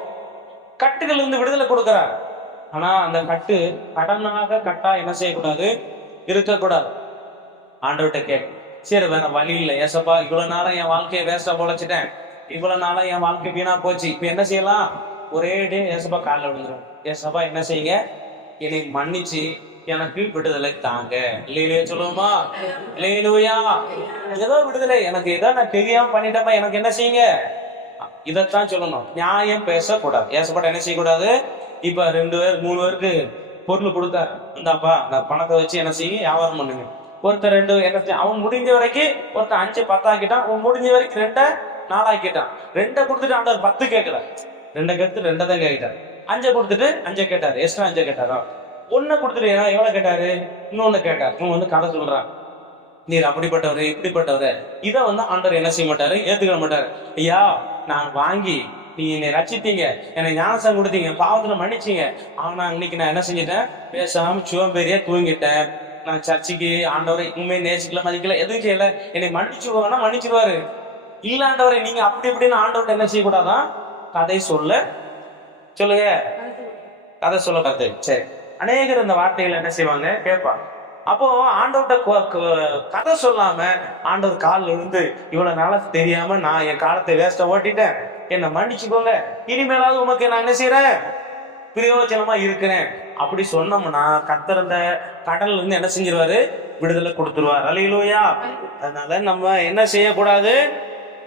கட்டுகள் இருந்து விடுதலை கொடுக்கிறார். ஆனா அந்த கட்டு கடனாக கட்டா என்ன செய்யக்கூடாது? இருக்கக்கூடாது. ஆண்டவர்கிட்ட கேட்க, சரி வேற வழி இல்லை ஏசப்பா, இவ்வளவு நாளா என் வாழ்க்கையை வேஸ்டா பொழைச்சிட்டேன், இவ்வளவு நாளா என் வாழ்க்கை வீணா போச்சு, இப்ப என்ன செய்யலாம்? ஒரே டே ஏசப்பா காலில் விழுந்துரும். ஏசப்பா என்ன செய்யுங்க, என்னை மன்னிச்சு எனக்கு விடுதலை தாங்க. இல்லையிலே சொல்லுவோமா? இல்லையிலூயா. ஏதோ விடுதலை எனக்கு, ஏதோ நான் தெரியாம பண்ணிட்டேன், எனக்கு என்ன செய்யுங்க, இதைத்தான் சொல்லணும். நியாயம் பேசக்கூடாது. ஏசப்பட்ட என்ன செய்யக்கூடாது? இப்ப 2 பேர் 3 பேருக்கு பொருள் கொடுத்தார், இந்தாப்பா அந்த பணத்தை வச்சு என்ன செய்ய, வியாபாரம் பண்ணுங்க. ஒருத்தர் 2 என்ன, அவன் முடிஞ்ச வரைக்கும் ஒருத்தர் 5 10 ஆக்கிட்டான், அவன் முடிஞ்ச வரைக்கும் 2 4 ஆக்கிட்டான். 2 கொடுத்துட்டு ஆண்டவர் 10 கேட்கல, 2 கேட்டு 2 தான் கேட்டார். 5 கொடுத்துட்டு 5 கேட்டாரு, எக்ஸ்ட்ரா 5 கேட்டாரா? 1 கொடுத்துட்டு எவ்வளவு கேட்டாரு? இன்னொன்னு கேட்டார். இவன் வந்து கதை சொல்றான், நீர் அப்படிப்பட்டவரு இப்படிப்பட்டவரு. இதை வந்து ஆண்டவர் என்ன செய்ய மாட்டாரு? ஏத்துக்க மாட்டாரு. ஐயா, நான் வாங்கி நீங்க என்னை ரட்சித்தீங்க, என்னை ஞானசாரம் கொடுத்தீங்க, பாவத்துல மன்னிச்சீங்க, ஆனா இன்னைக்கு நான் என்ன செஞ்சிட்டேன்? பேசாம சுவம்பேரியா தூங்கிட்டேன். நான் சர்ச்சைக்கு ஆண்டவரை உண்மையை நேசிக்கல, மதிக்கல, எதுவும் செய்யல, என்னை மன்னிச்சுவானா மன்னிச்சிருவாரு. இல்லாண்டவரை நீங்க அப்படி இப்படின்னு ஆண்டவர்கிட்ட என்ன செய்யக்கூடாதான்? கதை சொல்லுங்க, கதை சொல்ல கதை. சரி, அநேகர் இந்த வார்த்தைகளை என்ன செய்வாங்க? கேட்பாங்க. அப்போ ஆண்டவர்கிட்ட கதை சொல்லாம ஆண்டவர் காலில் இருந்து, இவ்வளவு நாளா தெரியாம நான் என் காலத்தை வேஸ்டா ஓட்டிட்டேன், என்னை மன்னிச்சுக்கோங்க, இனிமேலாவது உமக்கு நான் என்ன செய்யறேன்? பிரயோஜனமா இருக்கிறேன் அப்படி சொன்னோம்னா கர்த்தர் அந்த கடல்ல இருந்து என்ன செஞ்சிருவாரு? விடுதலை கொடுத்துருவார். அல்லேலூயா. அதனால நம்ம என்ன செய்யக்கூடாது?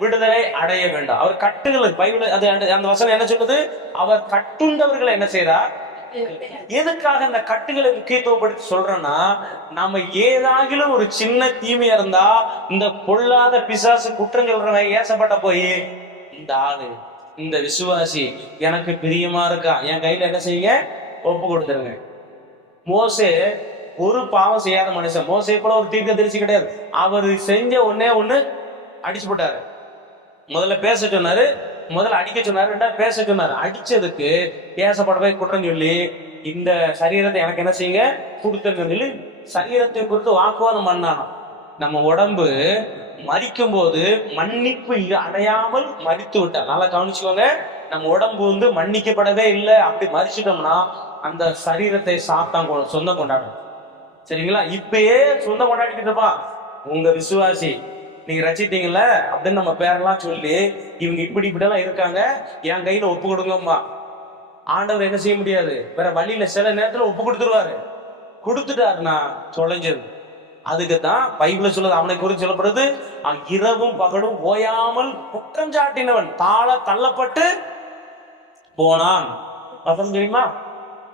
விடுதலை அடைய வேண்டாம். அவர் கட்டுகள் பைபிள் அது அந்த வசனம் என்ன சொல்லுது? அவர் கட்டுண்டவர்களை என்ன செய்யறார்? எதுக்காக இந்த கட்டுகளை முக்கியத்துவப்படுத்தி சொல்றேன்னா, நம்ம ஏதாகிலும் ஒரு சின்ன தீமையா இருந்தா இந்த பொல்லாத பிசாசு குற்றம் சொல்றவன் ஏசப்பட்ட போய், இந்த ஆளு இந்த விசுவாசி எனக்கு பிரியமா இருக்கா, என் கையில என்ன செய்யுங்க? ஒப்பு கொடுத்துருங்க. மோசே ஒரு பாவம் செய்யாத மனுஷன், மோசே கூட ஒரு தீர்க்கதரிசி கிடையாது. அவர் செஞ்ச ஒண்ணு அடிச்சு போட்டாரு. முதல்ல பேச சொன்னாரு, முதல்ல அடிக்க சொன்னாரு, 2வது பேச சொன்னாரு. அடிச்சதுக்கு ஏசப்பட போய் குற்றம் சொல்லி, இந்த சரீரத்தை எனக்கு என்ன செய்யுங்க? கொடுத்துருங்க சொல்லி சரீரத்தை குறித்து வாக்குவாதம் பண்ணானோ. நம்ம உடம்பு மரிக்கும் போது மன்னிப்பு அடையாமல் மரித்து விட்டார். நல்லா கவனிச்சுக்கோங்க. நம்ம உடம்பு வந்து மன்னிக்கப்படவே இல்லை, அப்படி மரிச்சிட்டோம்னா அந்த சரீரத்தை சாத்தான் சொந்தம் கொண்டாடும். சரிங்களா? இப்பயே சொந்தம் கொண்டாடிக்கிட்டு இருப்பான். உங்க விசுவாசி நீங்க ரசித்தீங்கல்ல அப்படின்னு நம்ம பேரெல்லாம் சொல்லி, இவங்க இப்படிலாம் இருக்காங்க, என் கையில ஒப்பு கொடுங்கம்மா. ஆண்டவர் என்ன செய்ய முடியாது? வேற வழியில சில நேரத்துல ஒப்பு கொடுத்துருவாரு. கொடுத்துட்டாருன்னா தொலைஞ்சது. அதுக்குதான் பைபிள்ல சொல்லுது, அவனை குறித்து சொல்லப்படுது, இரவும் பகலும் ஓயாமல் குற்றம் சாட்டினவன் தாழ தள்ளப்பட்டு போனான். வசனம் தெரியுமா?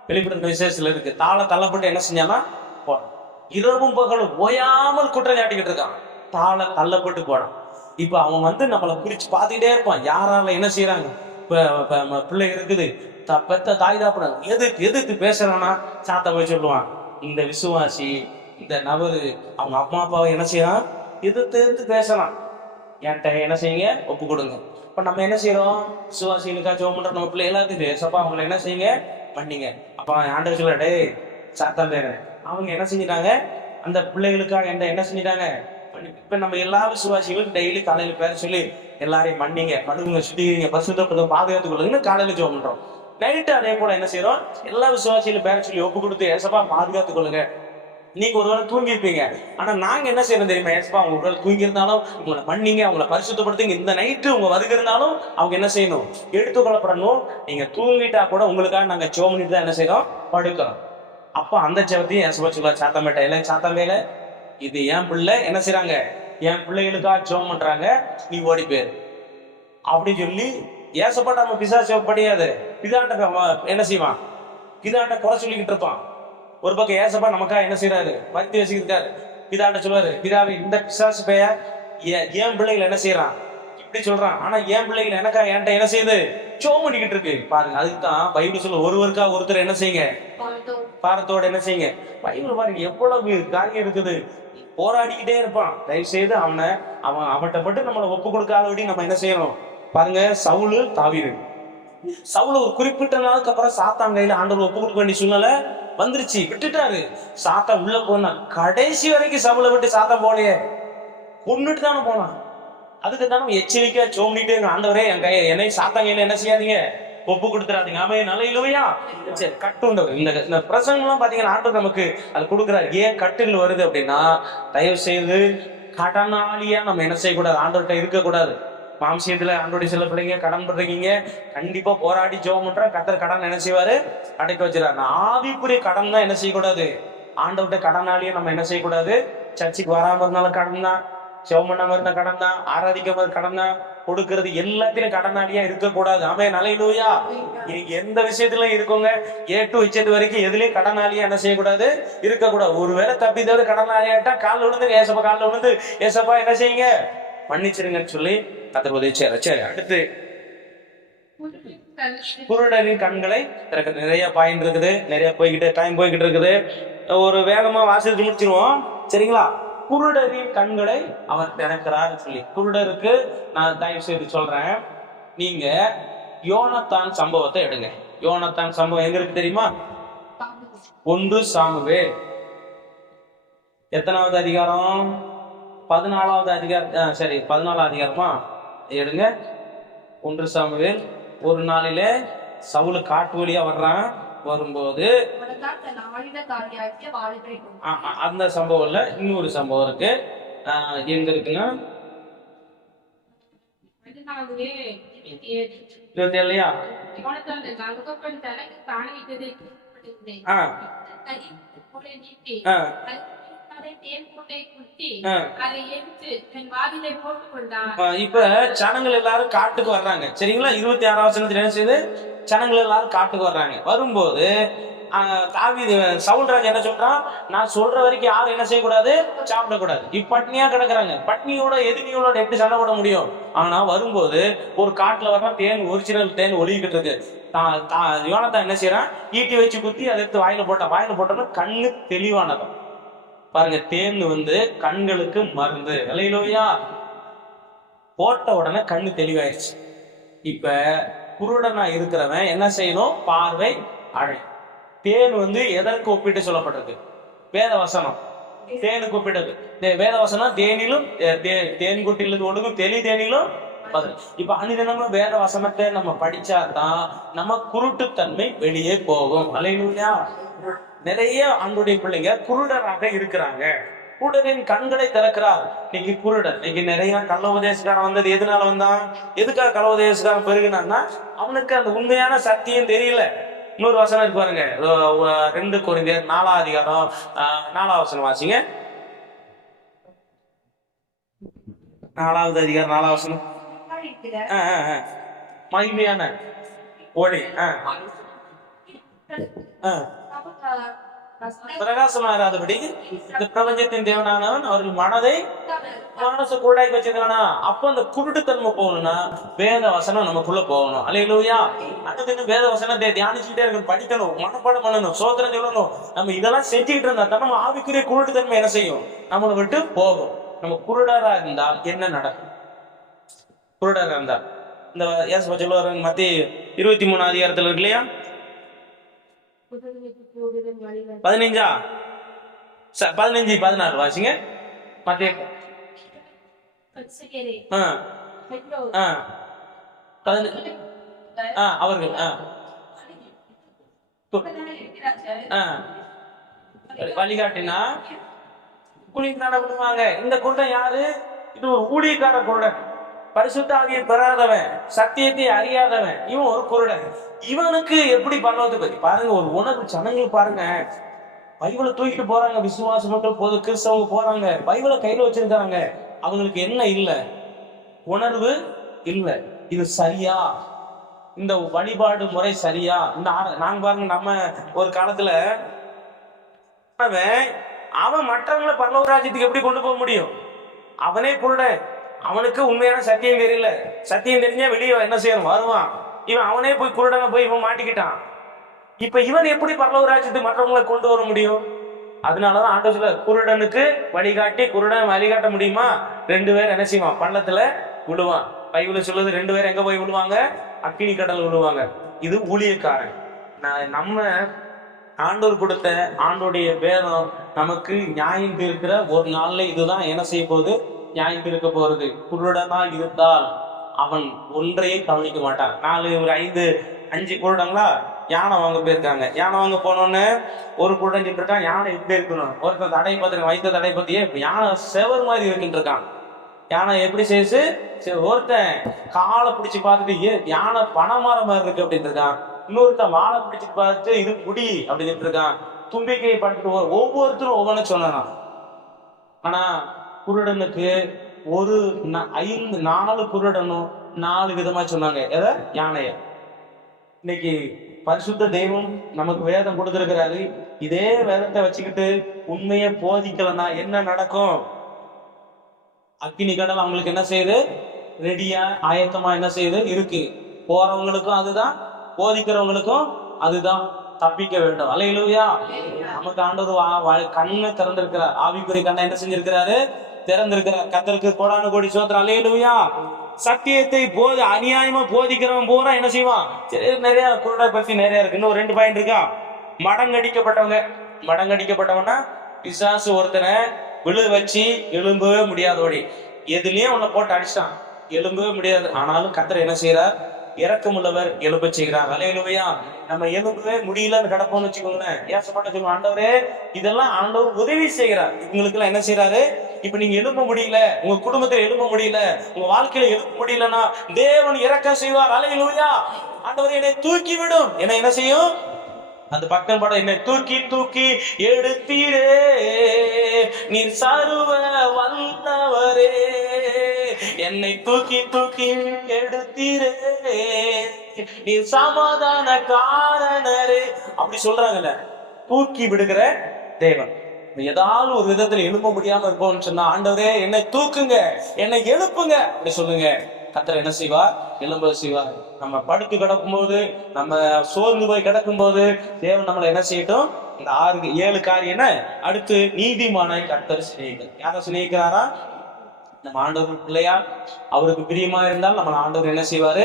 வெளிப்படுத்த விசேஷத்துல இருக்கு. தாழ தள்ளப்பட்டு என்ன செஞ்சானா? போனான். இரவும் பகலும் ஓயாமல் குற்றம் சாட்டிக்கிட்டு இருக்கான், தாழ தள்ளப்பட்டு போனான். இப்ப அவன் வந்து நம்மளை குறிச்சு பார்த்துக்கிட்டே இருப்பான். யாரால என்ன செய்யறாங்க? இப்ப பிள்ளை இருக்குது, பெத்த தாய் தாப்பன எதுக்கு பேசுறானா சாத்த போய் சொல்லுவான். இந்த விசுவாசி இந்த நபரு அவங்க அம்மா அப்பாவை என்ன செய்யறான்? எதிர்த்து பேசலாம். என்கிட்ட என்ன செய்யுங்க? ஒப்பு கொடுங்க. இப்ப நம்ம என்ன செய்யறோம்? விசுவாசிகளுக்கா ஜெபம் பண்ற நம்ம பிள்ளை எல்லாத்துக்கும் சப்பா அவங்களை என்ன செய்யுங்க? பண்ணீங்க. அப்ப ஆண்டவர் சொல்ல, டே சாத்தான் பேரு, அவங்க என்ன செஞ்சிட்டாங்க? அந்த பிள்ளைகளுக்காக என்ன செஞ்சிட்டாங்க? இப்ப நம்ம எல்லா விசுவாசிகளும் டெய்லி காலையில பேர சொல்லி எல்லாரையும் மன்னிங்க, படுங்க, சுத்திக்கிறீங்க, பசுத்தப்படுத்த பாதுகாத்துக் கொள்ளுங்கன்னு காலையில ஜெபம் பண்றோம். நைட்டு அதே போல என்ன செய்யறோம், எல்லா விசுவாசிகளும் பேர சொல்லி ஒப்பு கொடுத்து ஏசப்பா பாதுகாத்துக் கொள்ளுங்க. நீங்க ஒருவேளை தூங்கி இருப்பீங்க, ஆனா நாங்க என்ன செய்யறோம் தெரியுமா, ஏசப்பா அவங்க ஒருவேளை தூங்கி இருந்தாலும் உங்களை மன்னிங்க, அவங்களை பரிசுத்தப்படுத்துங்க. இந்த நைட்டு உங்க வருகை இருந்தாலும் அவங்க என்ன செய்யணும், எடுத்துக்கொள்ளப்படணும். நீங்க தூங்கிட்டா கூட உங்களுக்காக நாங்க ஜெபம் பண்ணிட்டு தான் என்ன செய்யறோம், படுக்கிறோம். அப்ப அந்த ஜெபத்தையும் ஏசப்பா சொல்ல, சாத்தாமேட்ட இல்லை சாத்தாமேல இது என் பிள்ளை என்ன செய்யறாங்க, என் பிள்ளைகளுக்காக ஜெபம் பண்றாங்க, நீ ஓடி போயிரு அப்படின்னு சொல்லி ஏசப்பா நம்ம பிசாசு படியாது. பிதாட்ட என்ன செய்வான், பிதாட்ட குறை சொல்லிக்கிட்டு இருப்பான். ஒரு பக்கம் ஏசப்பா நமக்காக என்ன செய்யறாரு, பக்தி வச்சுக்கிட்டாரு. பிதாட்ட சொல்லுவாரு, பிதாவை இந்த பிசாசு பைய என் பிள்ளைகள் என்ன செய்யறான் இப்படி சொல்றான், ஆனா என் பிள்ளைகள் எனக்கா என்கிட்ட என்ன செய்யுது, ஜெபம் பண்ணிக்கிட்டு இருக்கு பாருங்க. அதுக்கு தான் பைபிள் சொல்ல, ஒருவருக்கா ஒருத்தர் என்ன செய்யுங்க, பாரத்தோட என்ன செய்யுங்க. பைபிள் பாருங்க எவ்வளவு காரியம் இருக்குது. போராடிக்கிட்டே இருப்பான். தயவு செய்து அவன்கிட்ட மட்டும் நம்மளை ஒப்பு கொடுக்காதபடி நம்ம என்ன செய்யணும் பாருங்க. சவுலு தாவீது, சவுல ஒரு குறிப்பிட்ட நாளுக்கு அப்புறம் சாத்தான் கையில ஆண்டவர் ஒப்பு கொடுக்க வேண்டிய சூழ்நிலை வந்துருச்சு, விட்டுட்டாரு. சாத்தா உள்ள போனா கடைசி வரைக்கும் சவுல விட்டு சாத்தான் போலையே, கொன்னுட்டு தானே போனான். அதுக்கு தானே எச்சரிக்கையா சோமிட்டே ஆண்டவரே என் என்னை சாத்தான் கையில என்ன செய்யாதீங்க, ஒப்பு கொடுத்துறாதீங்க. அவன் நிலையிலோயா சரி கட்டுண்டவர். இந்த பிரசங்கம் எல்லாம் பாத்தீங்கன்னா ஆண்டவர் நமக்கு அது கொடுக்குறாரு. ஏன் கட்டுகள் வருது அப்படின்னா, தயவு செய்து கடனாளியா நம்ம என்ன செய்யக்கூடாது, ஆண்டவர்கிட்ட இருக்கக்கூடாது. மாம்சியத்துல ஆண்டோடைய சில பிள்ளைங்க கடன் பண்றீங்க, கண்டிப்பா போராடி ஜெபம் பண்ற கர்த்தர் கடன் என்ன செய்வாரு, அடைக்க வச்சிருக்காரு. ஆவிக்குரிய கடன் தான் என்ன செய்யக்கூடாது, ஆண்டவர்கிட்ட கடனாளியே நம்ம என்ன செய்யக்கூடாது. சர்ச்சுக்கு வராம இருந்தாலும் கடன் தான், ஜெபம் பண்ணாம இருந்த கடன் தான், ஆராதிக்காம கடன் தான், கொடுக்கறது எல்லாத்திலும் கடனாளியா இருக்கக்கூடாது. ஆமென் அல்லேலூயா. இன்னைக்கு எந்த விஷயத்திலும் இருக்கோங்க, ஏ டு இசட் வரைக்கும் எதுலயும் கடனாளியா என்ன செய்யக்கூடாது, இருக்கக்கூடாது. ஒருவேளை தப்பி தவிர கடனாளியாட்டா காலில் விழுந்து ஏசப்பா காலில் விழுந்து ஏசப்பா என்ன செய்யுங்க மன்னிச்சிருங்கன்னு சொல்லி கர்த்தர் உதவி செய்றார். சரி, அடுத்து குருடரின் கண்களை திறக்க. நிறைய பாயிண்ட் இருக்குது, நிறைய டைம் போய்கிட்டு இருக்குது. ஒரு வேகமா வாசித்து முடிச்சிருவோம் சரிங்களா. குருடரின் கண்களை அவர் திறக்கிறார் சொல்லி, குருடருக்கு நான் தயவு செய்து சொல்றேன், நீங்க யோனத்தான் சம்பவத்தை எடுங்க. யோனத்தான் சம்பவம் எங்க இருக்கு தெரியுமா, 1 சாமுவேல் எத்தனாவது அதிகாரம், 14வது அதிகாரம். சரி 14வது அதிகாரமா எடுங்க. 1 சாமுவேல். ஒரு நாளிலே சவுலு காட்டு வழியா வர்றான், வரும்போது அந்த சம்பவம்ல இன்னொரு சம்பவம் இருக்கு. எங்க இருக்குன்னா 27 இப்ப ஜனங்கள் எல்லாரும் காட்டுக்கு வர்றாங்க சரிங்களா. 26 வசனத்துல என்ன செய்யுது, ஜனங்கள் எல்லாரும் காட்டுக்கு வர்றாங்க. வரும்போது தாவீது சவுல் ராஜா என்ன சொல்றான், நான் சொல்ற வரைக்கும் யாரும் என்ன செய்யக்கூடாது, சாப்பிடக்கூடாது. இப்ப பட்னியா கிடக்குறாங்க, பட்னியோட எதிரியோட எப்படி சண்டை போட முடியும். ஆனா வரும்போது ஒரு காட்டுல வர்றான், தேன் ஒரிஜினல் தேன் ஒழுகிட்டு இருக்கு. யோனத்தான் என்ன செய்யறான், ஈட்டி வச்சு குத்தி அதை எடுத்து வாயில போட்டோம்னா கண்ணு தெளிவானதும். பாருங்க, தேன் கண்களுக்கு மருந்து. அல்லேலூயா. போட்ட உடனே கண்ணு தெளிவாயிருச்சு. இப்ப குருடனா இருக்கிறவன் என்ன செய்யணும், பார்வை அடை. தேன் எதற்கு ஒப்பிட்டு சொல்லப்பட்டிருக்கு, வேத வசனம் தேனுக்கு ஒப்பிட்டது. வேத வசனம் தேனிலும் தேன்குட்டிலிருந்து ஒழுகும் தெளி தேனிலும். இப்ப அனிதனமும் வேத வசனத்தை நம்ம படிச்சாதான் நம்ம குருட்டுத்தன்மை வெளியே போகும். அல்லேலூயா. நிறைய ஆண்டுடைய பிள்ளைங்க குருடராக இருக்கிறாங்க. குருடரின் கண்களை திறக்கிறார். இன்னைக்கு குருடன், இன்னைக்கு நிறைய கள்ள உபதேசக்காரன் வந்தது எதனால வந்தான், எதுக்காக கள்ள உபதேசக்காரன் பெருகினான்னா அவனுக்கு அந்த உண்மையான சத்தியம் தெரியல. இன்னொரு வசனம் இருக்கு பாருங்க, 2 கொரிந்தியர் 4வது அதிகாரம் 4வது வசனம் வாசிங்க. 4வது அதிகாரம் 4வது வசனம். மகிமையான ஒளி பிரகாசமாகாதபடி இந்த பிரபஞ்சத்தின் தேவனானவன் அவர்கள் மனசு கூடாக்கி வச்சிருக்கானா. அப்ப அந்த குருட்டுத்தன்மை போகணும்னா வேத வசனம் நமக்குள்ள போகணும். அல்லேலூயா. அதுக்கு வேத வசனத்தை தியானிச்சுட்டே இருக்கணும், படிக்கணும், மனப்பாடம் பண்ணணும், சோதனை சொல்லணும். நம்ம இதெல்லாம் செஞ்சுக்கிட்டு இருந்தா தான் நம்ம ஆவிக்குரிய குருட்டுத்தன்மை என்ன செய்யும், நம்மளை விட்டு போகும். நம்ம குருடரா இருந்தால் என்ன நடக்கும், குருடரா இருந்தால் இந்த ஏசப்பா சொல்லுவாரு, மத்திய 23 அதிகாரத்துல இருக்கு இல்லையா, 15 16 வாசிங்க. மத்திய அவர்கள் வழிகாட்டினா குளிக்கான விடுவாங்க. இந்த குருடன் யாரு? இது ஒரு ஊழியக்கார குருடன், பரிசுத்த ஆவியை பெறாதவன், சத்தியத்தை அறியாதவன். இவன் ஒரு குருடன். இவனுக்கு எப்படி பரலோகத்தை பத்தி பாருங்க, ஒரு உணர்வு. ஜனங்கள் பாருங்க, பைபிளை தூக்கிட்டு போறாங்க, விசுவாச மக்கள் போது கிறிஸ்தவங்க போறாங்க, பைபிளை கையில வச்சிருக்காங்க. அவங்களுக்கு என்ன இல்ல? உணர்வு இல்ல. இது சரியா? இந்த வழிபாடு முறை சரியா? இந்த நாங்க பாருங்க, நம்ம ஒரு காலத்துல அவன் மற்றவங்களை பரலோக ராஜ்யத்துக்கு எப்படி கொண்டு போக முடியும்? அவனே குருட, அவனுக்கு உண்மையான சத்தியம் தெரியல. சத்தியம் தெரிஞ்சா வெளியே என்ன செய்யணும்? வருவான். இவன் அவனே போய் குருடனை போய் இவன் மாட்டிக்கிட்டான். இப்ப இவன் எப்படி பரலோக ராஜ்யத்துக்கு மற்றவங்களை கொண்டு வர முடியும்? அதனாலதான் ஆண்டவர் சொல்ல, குருடனுக்கு வழிகாட்டி குருடன் வழிகாட்ட முடியுமா? 2 பேர் என்ன செய்வான்? பள்ளத்துல விழுவான். பைபிள் சொல்லுது 2 பேர் எங்க போய் விழுவாங்க? அக்கினி கடல் விழுவாங்க. இது ஊழியக்காரன். நம்ம ஆண்டவர் கொடுத்த ஆண்டோடைய வேதம் நமக்கு நியாயம் தீர்க்கிற ஒரு நாள்ல இதுதான் என்ன செய்ய போகுது? நியாயம் தீர்க்க போறது. குருடனா இருந்தால் அவன் ஒன்றையும் கவனிக்க மாட்டான். 4 ஒரு 5 குருடங்களா யானை வாங்க போயிருக்காங்க. யானை வாங்க போனோன்னு ஒரு குருடன் இருக்கான், யானை எப்படி இருக்கணும்? ஒருத்தர் தடை பார்த்து வைத்த தடை பத்தியே யானை செவர் மாதிரி இருக்குன்னு இருக்கான். யானை எப்படி செய்யுது? சரி, ஒருத்தன் காலை பிடிச்சு பார்த்துட்டு யானை பனைமரம் மாதிரி இருக்கு அப்படின்னு இருக்கான். இன்னொருத்தன் வாழை பிடிச்சு பார்த்துட்டு இது முடி அப்படின்னு இருக்கான். தும்பிக்கையை படுத்துட்டு ஒவ்வொருத்தரும் ஒவ்வொன்னு சொன்னான். ஆனா குருடனுக்கு ஒரு 4 குருடனும் 4 விதமா சொன்னாங்க. எதை? யானைய. இன்னைக்கு பரிசுத்த தெய்வம் நமக்கு வேதம் கொடுத்திருக்கிறாரு. இதே வேதத்தை வச்சுக்கிட்டு உண்மையை போதிக்கலன்னா என்ன நடக்கும்? அக்கினி கடல் அவங்களுக்கு என்ன செய்யுது? ரெடியா ஆயத்தமா என்ன செய்யுது? இருக்கு. போறவங்களுக்கும் அதுதான், போதிக்கிறவங்களுக்கும் அதுதான். தப்பிக்க வேண்டும். அல்லேலூயா. நமக்கு ஆண்டவர் கண்ணு திறந்திருக்கிறார். ஆவிக்குரிய கண்ணை என்ன செஞ்சிருக்கிறாரு? திறந்திருக்கிறார். கர்த்தருக்கு கோடான கோடி சோத்திரம். அல்லேலூயா. சத்தியத்தை அநியாயமா போதிக்கிறவன் பூரா என்ன செய்வான்? சரி, நிறைய குருடை பத்தி நிறைய இருக்கு. இன்னும் 2 பாயிண்ட் இருக்கா? மடங்கடிக்கப்பட்டவங்க. மடங்கடிக்கப்பட்டவனா பிசாசு ஒருத்தனை விழு வச்சு எழும்பவே முடியாதோடி எதுலயும் உன்னை போட்டு அடிச்சிட்டான், எழும்பவே முடியாது. ஆனாலும் கர்த்தர் என்ன செய்யறார்? இரக்கமுள்ளவர், எழும்ப செய்கிறார். அல்லேலூயா. நம்ம எழும்பவே முடியலன்னு கிடப்போம்னு வச்சுக்கோங்களேன், ஏசப்பட்ட சொல்லுவோம், ஆண்டவரே இதெல்லாம் ஆண்டவர் உதவி செய்கிறார். இவங்களுக்கு எல்லாம் என்ன செய்யறாரு? இப்ப நீங்க எழும்ப முடியல, உங்க குடும்பத்துல எழும்ப முடியல, உங்க வாழ்க்கையில எழும்ப முடியலன்னா தேவன் இரக்கம் செய்வார். அல்லேலூயா. ஆண்டவர் என்னை தூக்கி விடும். என்ன செய்யும்? அந்த பக்கம் படம், என்னை தூக்கி தூக்கி எடுத்தீரே நீர் சர்வ வல்லவரே, என்னை தூக்கி தூக்கி எடுத்தீரே நீர் சமாதான காரணரே. அப்படி சொல்றாங்கல்ல, தூக்கி விடுகிற தேவன். ஏதாவது ஒரு விதத்துல எழும்ப முடியாம இருப்போம்னு சொன்னா, ஆண்டவரே என்னை தூக்குங்க, என்னை எழுப்புங்க அப்படி சொல்லுங்க. கர்த்தர் என்ன செய்வார்? எழும்ப செய்வார். நம்ம படுத்து கிடக்கும் போது, நம்ம சோர்ந்து போய் கிடக்கும் போது தேவன் நம்மளை என்ன செய்யட்டும்? இந்த 7 காரியம் என்ன? அடுத்து நீதிமானை கர்த்தர் சிநேகிக்கிறார். யாரை சிநேகிக்கிறாரா? நம்ம ஆண்டவர் பிள்ளையா, அவருக்கு பிரியமா இருந்தால் நம்ம ஆண்டவர் என்ன செய்வாரு?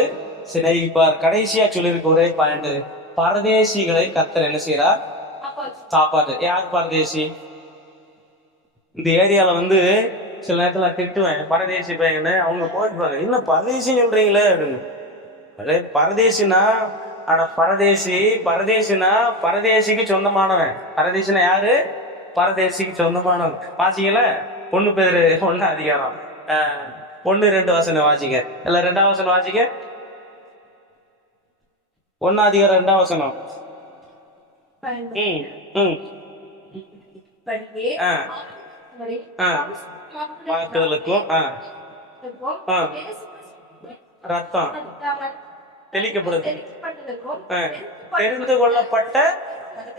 சிநேகிப்பார். கடைசியா சொல்லியிருக்க ஒரே பாயிண்ட், பரதேசிகளை கர்த்தர் என்ன செய்யறார்? காப்பாற்று. யார் பரதேசி? இந்த ஏரியால சில நேரத்துல திட்டுவேன், பரதேசி பையன்னு. அவங்க போயிட்டுவாங்க, என்ன பரதேசி சொல்றீங்களே அப்படின்னு. அதே பரதேசினா, ஆனா பரதேசினா பரதேசிக்கு சொந்தமானவன். பரதேசினா யாரு? பரதேசிக்கு சொந்தமானவன். வாசிக்கல, 1 பேரு 1 அதிகாரம் 1-2 வசனம் வாசிங்க. இல்ல 2ஆம் வசனம் வாசிங்க. 1 அதிகாரம் 2ஆம் வசனம். வாக்குதலுக்கும் ரத்தம் தெளிக்கப்படுது. தெரிந்து கொள்ளப்பட்ட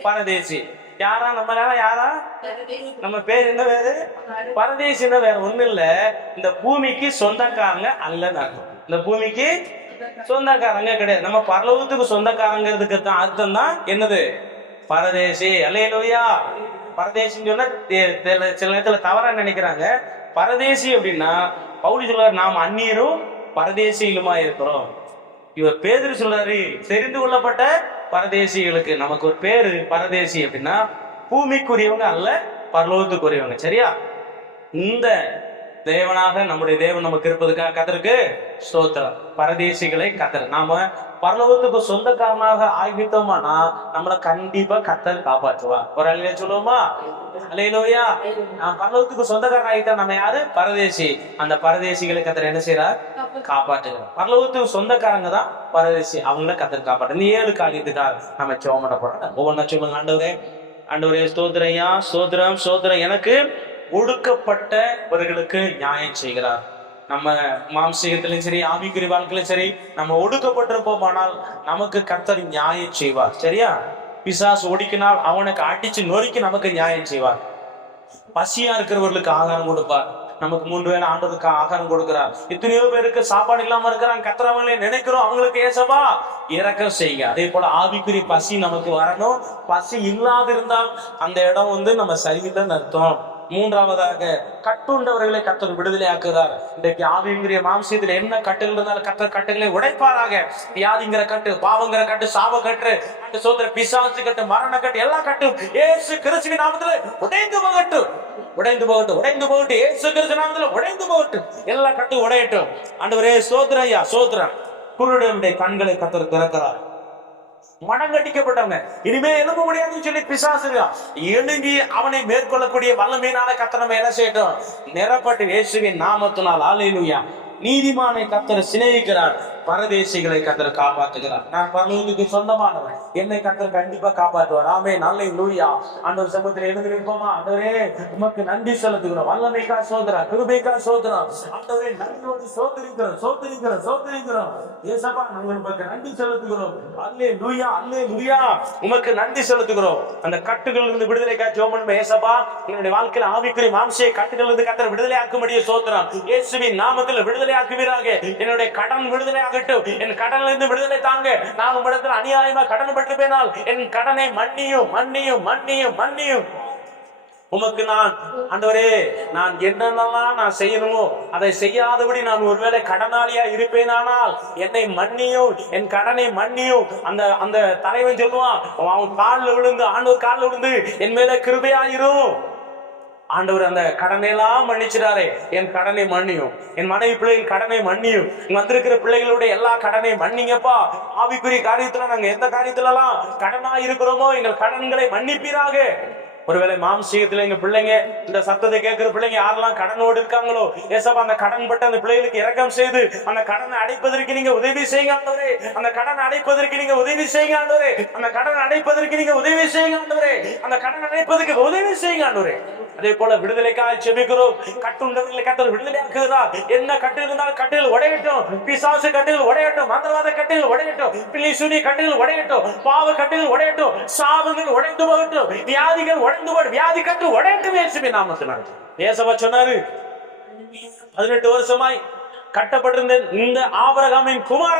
பரதேசி யாரா? நம்ம யாரா? நம்ம பேர் என்ன? வேறு பரதேசின்னா வேற ஒண்ணு இல்ல, இந்த பூமிக்கு சொந்தக்காரங்க அல்லன்னு அர்த்தம். இந்த பூமிக்கு சொந்தக்காரங்க கிடையாது. நம்ம பரலோகத்துக்கு சொந்தக்காரங்கிறதுக்கு தான் அர்த்தம் தான் என்னது? பரதேசி. அல்லேலூயா. பரதேசின்னு சொன்னா சில நேரத்துல தவறா நினைக்கிறாங்க. பரதேசி அப்படின்னா பவுல் சொல்றாரு, நாம் அந்நியரும் பரதேசிகளுமா இருக்கிறோம். இவர் பேதுரு சொல்றாரு, தெரிந்து கொள்ளப்பட்ட பரதேசிகளுக்கு. நமக்கு ஒரு பேரு பரதேசி அப்படின்னா பூமிக்குரியவங்க அல்ல, பரலோகத்துக்குரியவங்க. சரியா? இந்த தேவனாக நம்முடைய தேவன் நமக்கு இருப்பதுக்காக கத்தருக்கு ஸ்தோத்திரம். பரதேசிகளை கத்தர் நாம பரலோகத்துக்கு சொந்தக்காரனாக ஆகிட்டோமானா நம்மளை கண்டிப்பா கத்தர் காப்பாற்றுவா. ஒரு அலையில சொல்லுவோமா? அல்லேலூயா. பரலோகத்துக்கு சொந்தக்காரன் ஆகிட்டா நம்ம யாரு? பரதேசி. அந்த பரதேசிகளை கத்தர் என்ன செய்யறார்? காப்பாற்றுகிறார். பரலோகத்துக்கு சொந்தக்காரங்க தான் பரதேசி, அவங்கள கத்தர் காப்பாற்று. இந்த 7 காரியத்துக்காக நம்ம ஜெபம் பண்ண போறோம். ஒவ்வொன்றா சொல்லுங்க. ஆண்டவரே, ஆண்டவரே ஸ்தோத்திரம் ஐயா, ஸ்தோத்திரம் ஸ்தோத்திரம். எனக்கு ஒடுக்கப்பட்டவர்களுக்கு நியாயம் செய்கிறார். நம்ம மாம்சீகத்திலும் சரி, ஆவிக்குரிய வாழ்க்கையிலும் சரி, நம்ம ஒடுக்கப்பட்டிருப்போம். ஆனால் நமக்கு கர்த்தர் நியாயம் செய்வார். சரியா? பிசாசு ஒடுக்கினால் அவனுக்கு அடிச்சு நொறுக்கி நமக்கு நியாயம் செய்வார். பசியா இருக்கிறவர்களுக்கு ஆகாரம் கொடுப்பார். நமக்கு 3 வேளை ஆண்டவருக்கு ஆகாரம் கொடுக்கிறார். எத்தனையோ பேருக்கு சாப்பாடு இல்லாம இருக்கிறாங்க. கர்த்தரவங்களை நினைக்கிறோம், அவங்களுக்கு ஏசப்பா இரக்கம் செய்யுங்க. அதே போல ஆவிக்குரிய பசி நமக்கு வரணும். பசி இல்லாது இருந்தால் அந்த இடம் நம்ம சரியில்லைன்னு அர்த்தம். 3வதாக கட்டுண்டவர்களை கர்த்தர் விடுதலை ஆக்குகிறார். இன்றைக்கு ஆவிங்கிற மாம்சத்துல என்ன கட்டுகள் இருந்தாலும் கர்த்தர் கட்டுகளை உடைப்பாராக. வியாதிங்கிற கட்டு, பாவங்கிற கட்டு, சாப கட்டு, சோதர பிசாசு கட்டு, மரண கட்டு, எல்லா கட்டும் இயேசு கிறிஸ்துவின் நாமத்துல உடைந்து போகட்டும், உடைந்து போகட்டும், உடைந்து போகட்டும். இயேசு கிறிஸ்து நாமத்துல உடைந்து போகட்டும், எல்லா கட்டும் உடையட்டும். ஆண்டவரே ஸ்தோத்திரம் ஐயா, ஸ்தோத்திரம். குருடனுடைய கண்களை கர்த்தர் திறக்கிறார். மனங்கடிக்கப்பட்டவங்க இனிமே எழும்ப முடியாதுன்னு சொல்லி பிசாசுங்க எழும்பி அவனை மேற்கொள்ளக்கூடிய வல்லமையினால கர்த்தர் நம்ம என்ன செய்யட்டும்? நிரப்பட்டு இயேசுவின் நாமத்தினால். அல்லேலூயா. நீதிமானை கர்த்தர் சிநேகிக்கிறார், பரதேசிகளை கர்த்தர் காப்பாற்றுகிறார். நான் பரலோகத்துக்கு சொந்தமானவன், என்னை கர்த்தர் கண்டிப்பா காப்பாற்றுவார். ஆமென். அல்லேலூயா. ஆண்டவர் சமூகத்தில் எழுந்து நிற்போமா? ஆண்டவரே உமக்கு நன்றி செலுத்துகிறோம். வல்லமைக்கா சோதரம், கிருபைக்கா சோதரம். ஆண்டவரே நன்றியோடு சோதரிக்கிறோம், சோதரிக்கிறோம், சோதரிக்கிறோம். ஏசப்பா நாங்கள் உமக்கு நன்றி செலுத்துகிறோம். அல்லேலூயா, அல்லேலூயா. உமக்கு நன்றி செலுத்துகிறோம். அந்த கட்டுகளில் இருந்து விடுதலைக்கா ஜெபம் பண்ணுவோம். ஏசப்பா என்னுடைய வாழ்க்கையில் ஆவிக்குரிய மாம்சை கட்டுகளில் இருந்து கர்த்தர் விடுதலை ஆக்கும்படியே சோதரம். இயேசுவின் நாமத்தில் விடுதலை ஆக்குவீராக. என்னுடைய கடன் விடுதலை ஆகட்டும். என் கடனில் இருந்து விடுதலை தாங்க. நான் உங்களிடத்தில் அநியாயமா கடன் பெற்றிருப்பேனால் என் கடனை மன்னியும், மன்னியும், மன்னியும், மன்னியும். உமக்கு நான் ஆண்டவரே, நான் என்னென்னலாம் நான் செய்யணுமோ அதை செய்யாதபடி நான் ஒருவேளை கடனாளியா இருப்பேனானால் என்னை மன்னியும், என் கடனை மன்னியும். அந்த தலைவன் சொல்லுவான், அவன் காலில் விழுந்து, ஆண்டவர் காலில் விழுந்து என் மேல கிருபையாயிரும். ஆண்டவர் அந்த கடனையெல்லாம் மன்னிச்சிடாரே, என் கடனை மன்னியும், என் மனைவி பிள்ளைகள் கடனை மன்னியும், வந்திருக்கிற பிள்ளைகளுடைய எல்லா கடனை மன்னிங்கப்பா. ஆவிக்குரிய காரியத்துல நாங்க எந்த காரியத்துல எல்லாம் கடனா இருக்கிறோமோ எங்கள் கடன்களை மன்னிப்பீராக. ஒருவேளை மாம்சீகத்துல எங்க பிள்ளைங்க இந்த சத்தத்தை கேட்கிற பிள்ளைங்க யாரெல்லாம் கடனோடு இருக்காங்களோ ஏசப்பா அந்த கடன் பட்டு அந்த பிள்ளைகளுக்கு இரக்கம் செய்து அந்த கடனை அடைப்பதற்கு நீங்க உதவி செய்யுங்க ஆண்டவரே. அந்த கடன் அடைப்பதற்கு நீங்க உதவி செய்யுங்க ஆண்டவரே. அந்த கடன் அடைப்பதற்கு நீங்க உதவி செய்யுங்க ஆண்டவரே. அந்த கடன் அடைப்பதற்கு உதவி செய்யுங்க ஆண்டவரே. அதே போல விடுதலைக்காக செபிக்கிறோம். கட்டுண்டவர்களை கர்த்தர் விடுதலை ஆக்குகிறார். என்ன கட்டு இருந்தாலும் கட்டுகள் உடையட்டும், பிசாசு கட்டுகள் உடையட்டும், மந்திரவாத கட்டுகள் உடையட்டும், பில்லி சூனி கட்டுகள் உடையட்டும், பாவ கட்டுகள் உடையட்டும், சாபங்கள் உடைந்து போகட்டும், வியாதிகள் உடைந்து போடு, வியாதி கட்டு உடையட்டும் இயேசுவின் நாமத்தினால். ஏசப்பா சொன்னாரு, 18 வருஷமாய் கட்டப்பட்டிருந்த இந்த ஆபிரகாமின் குமாரன்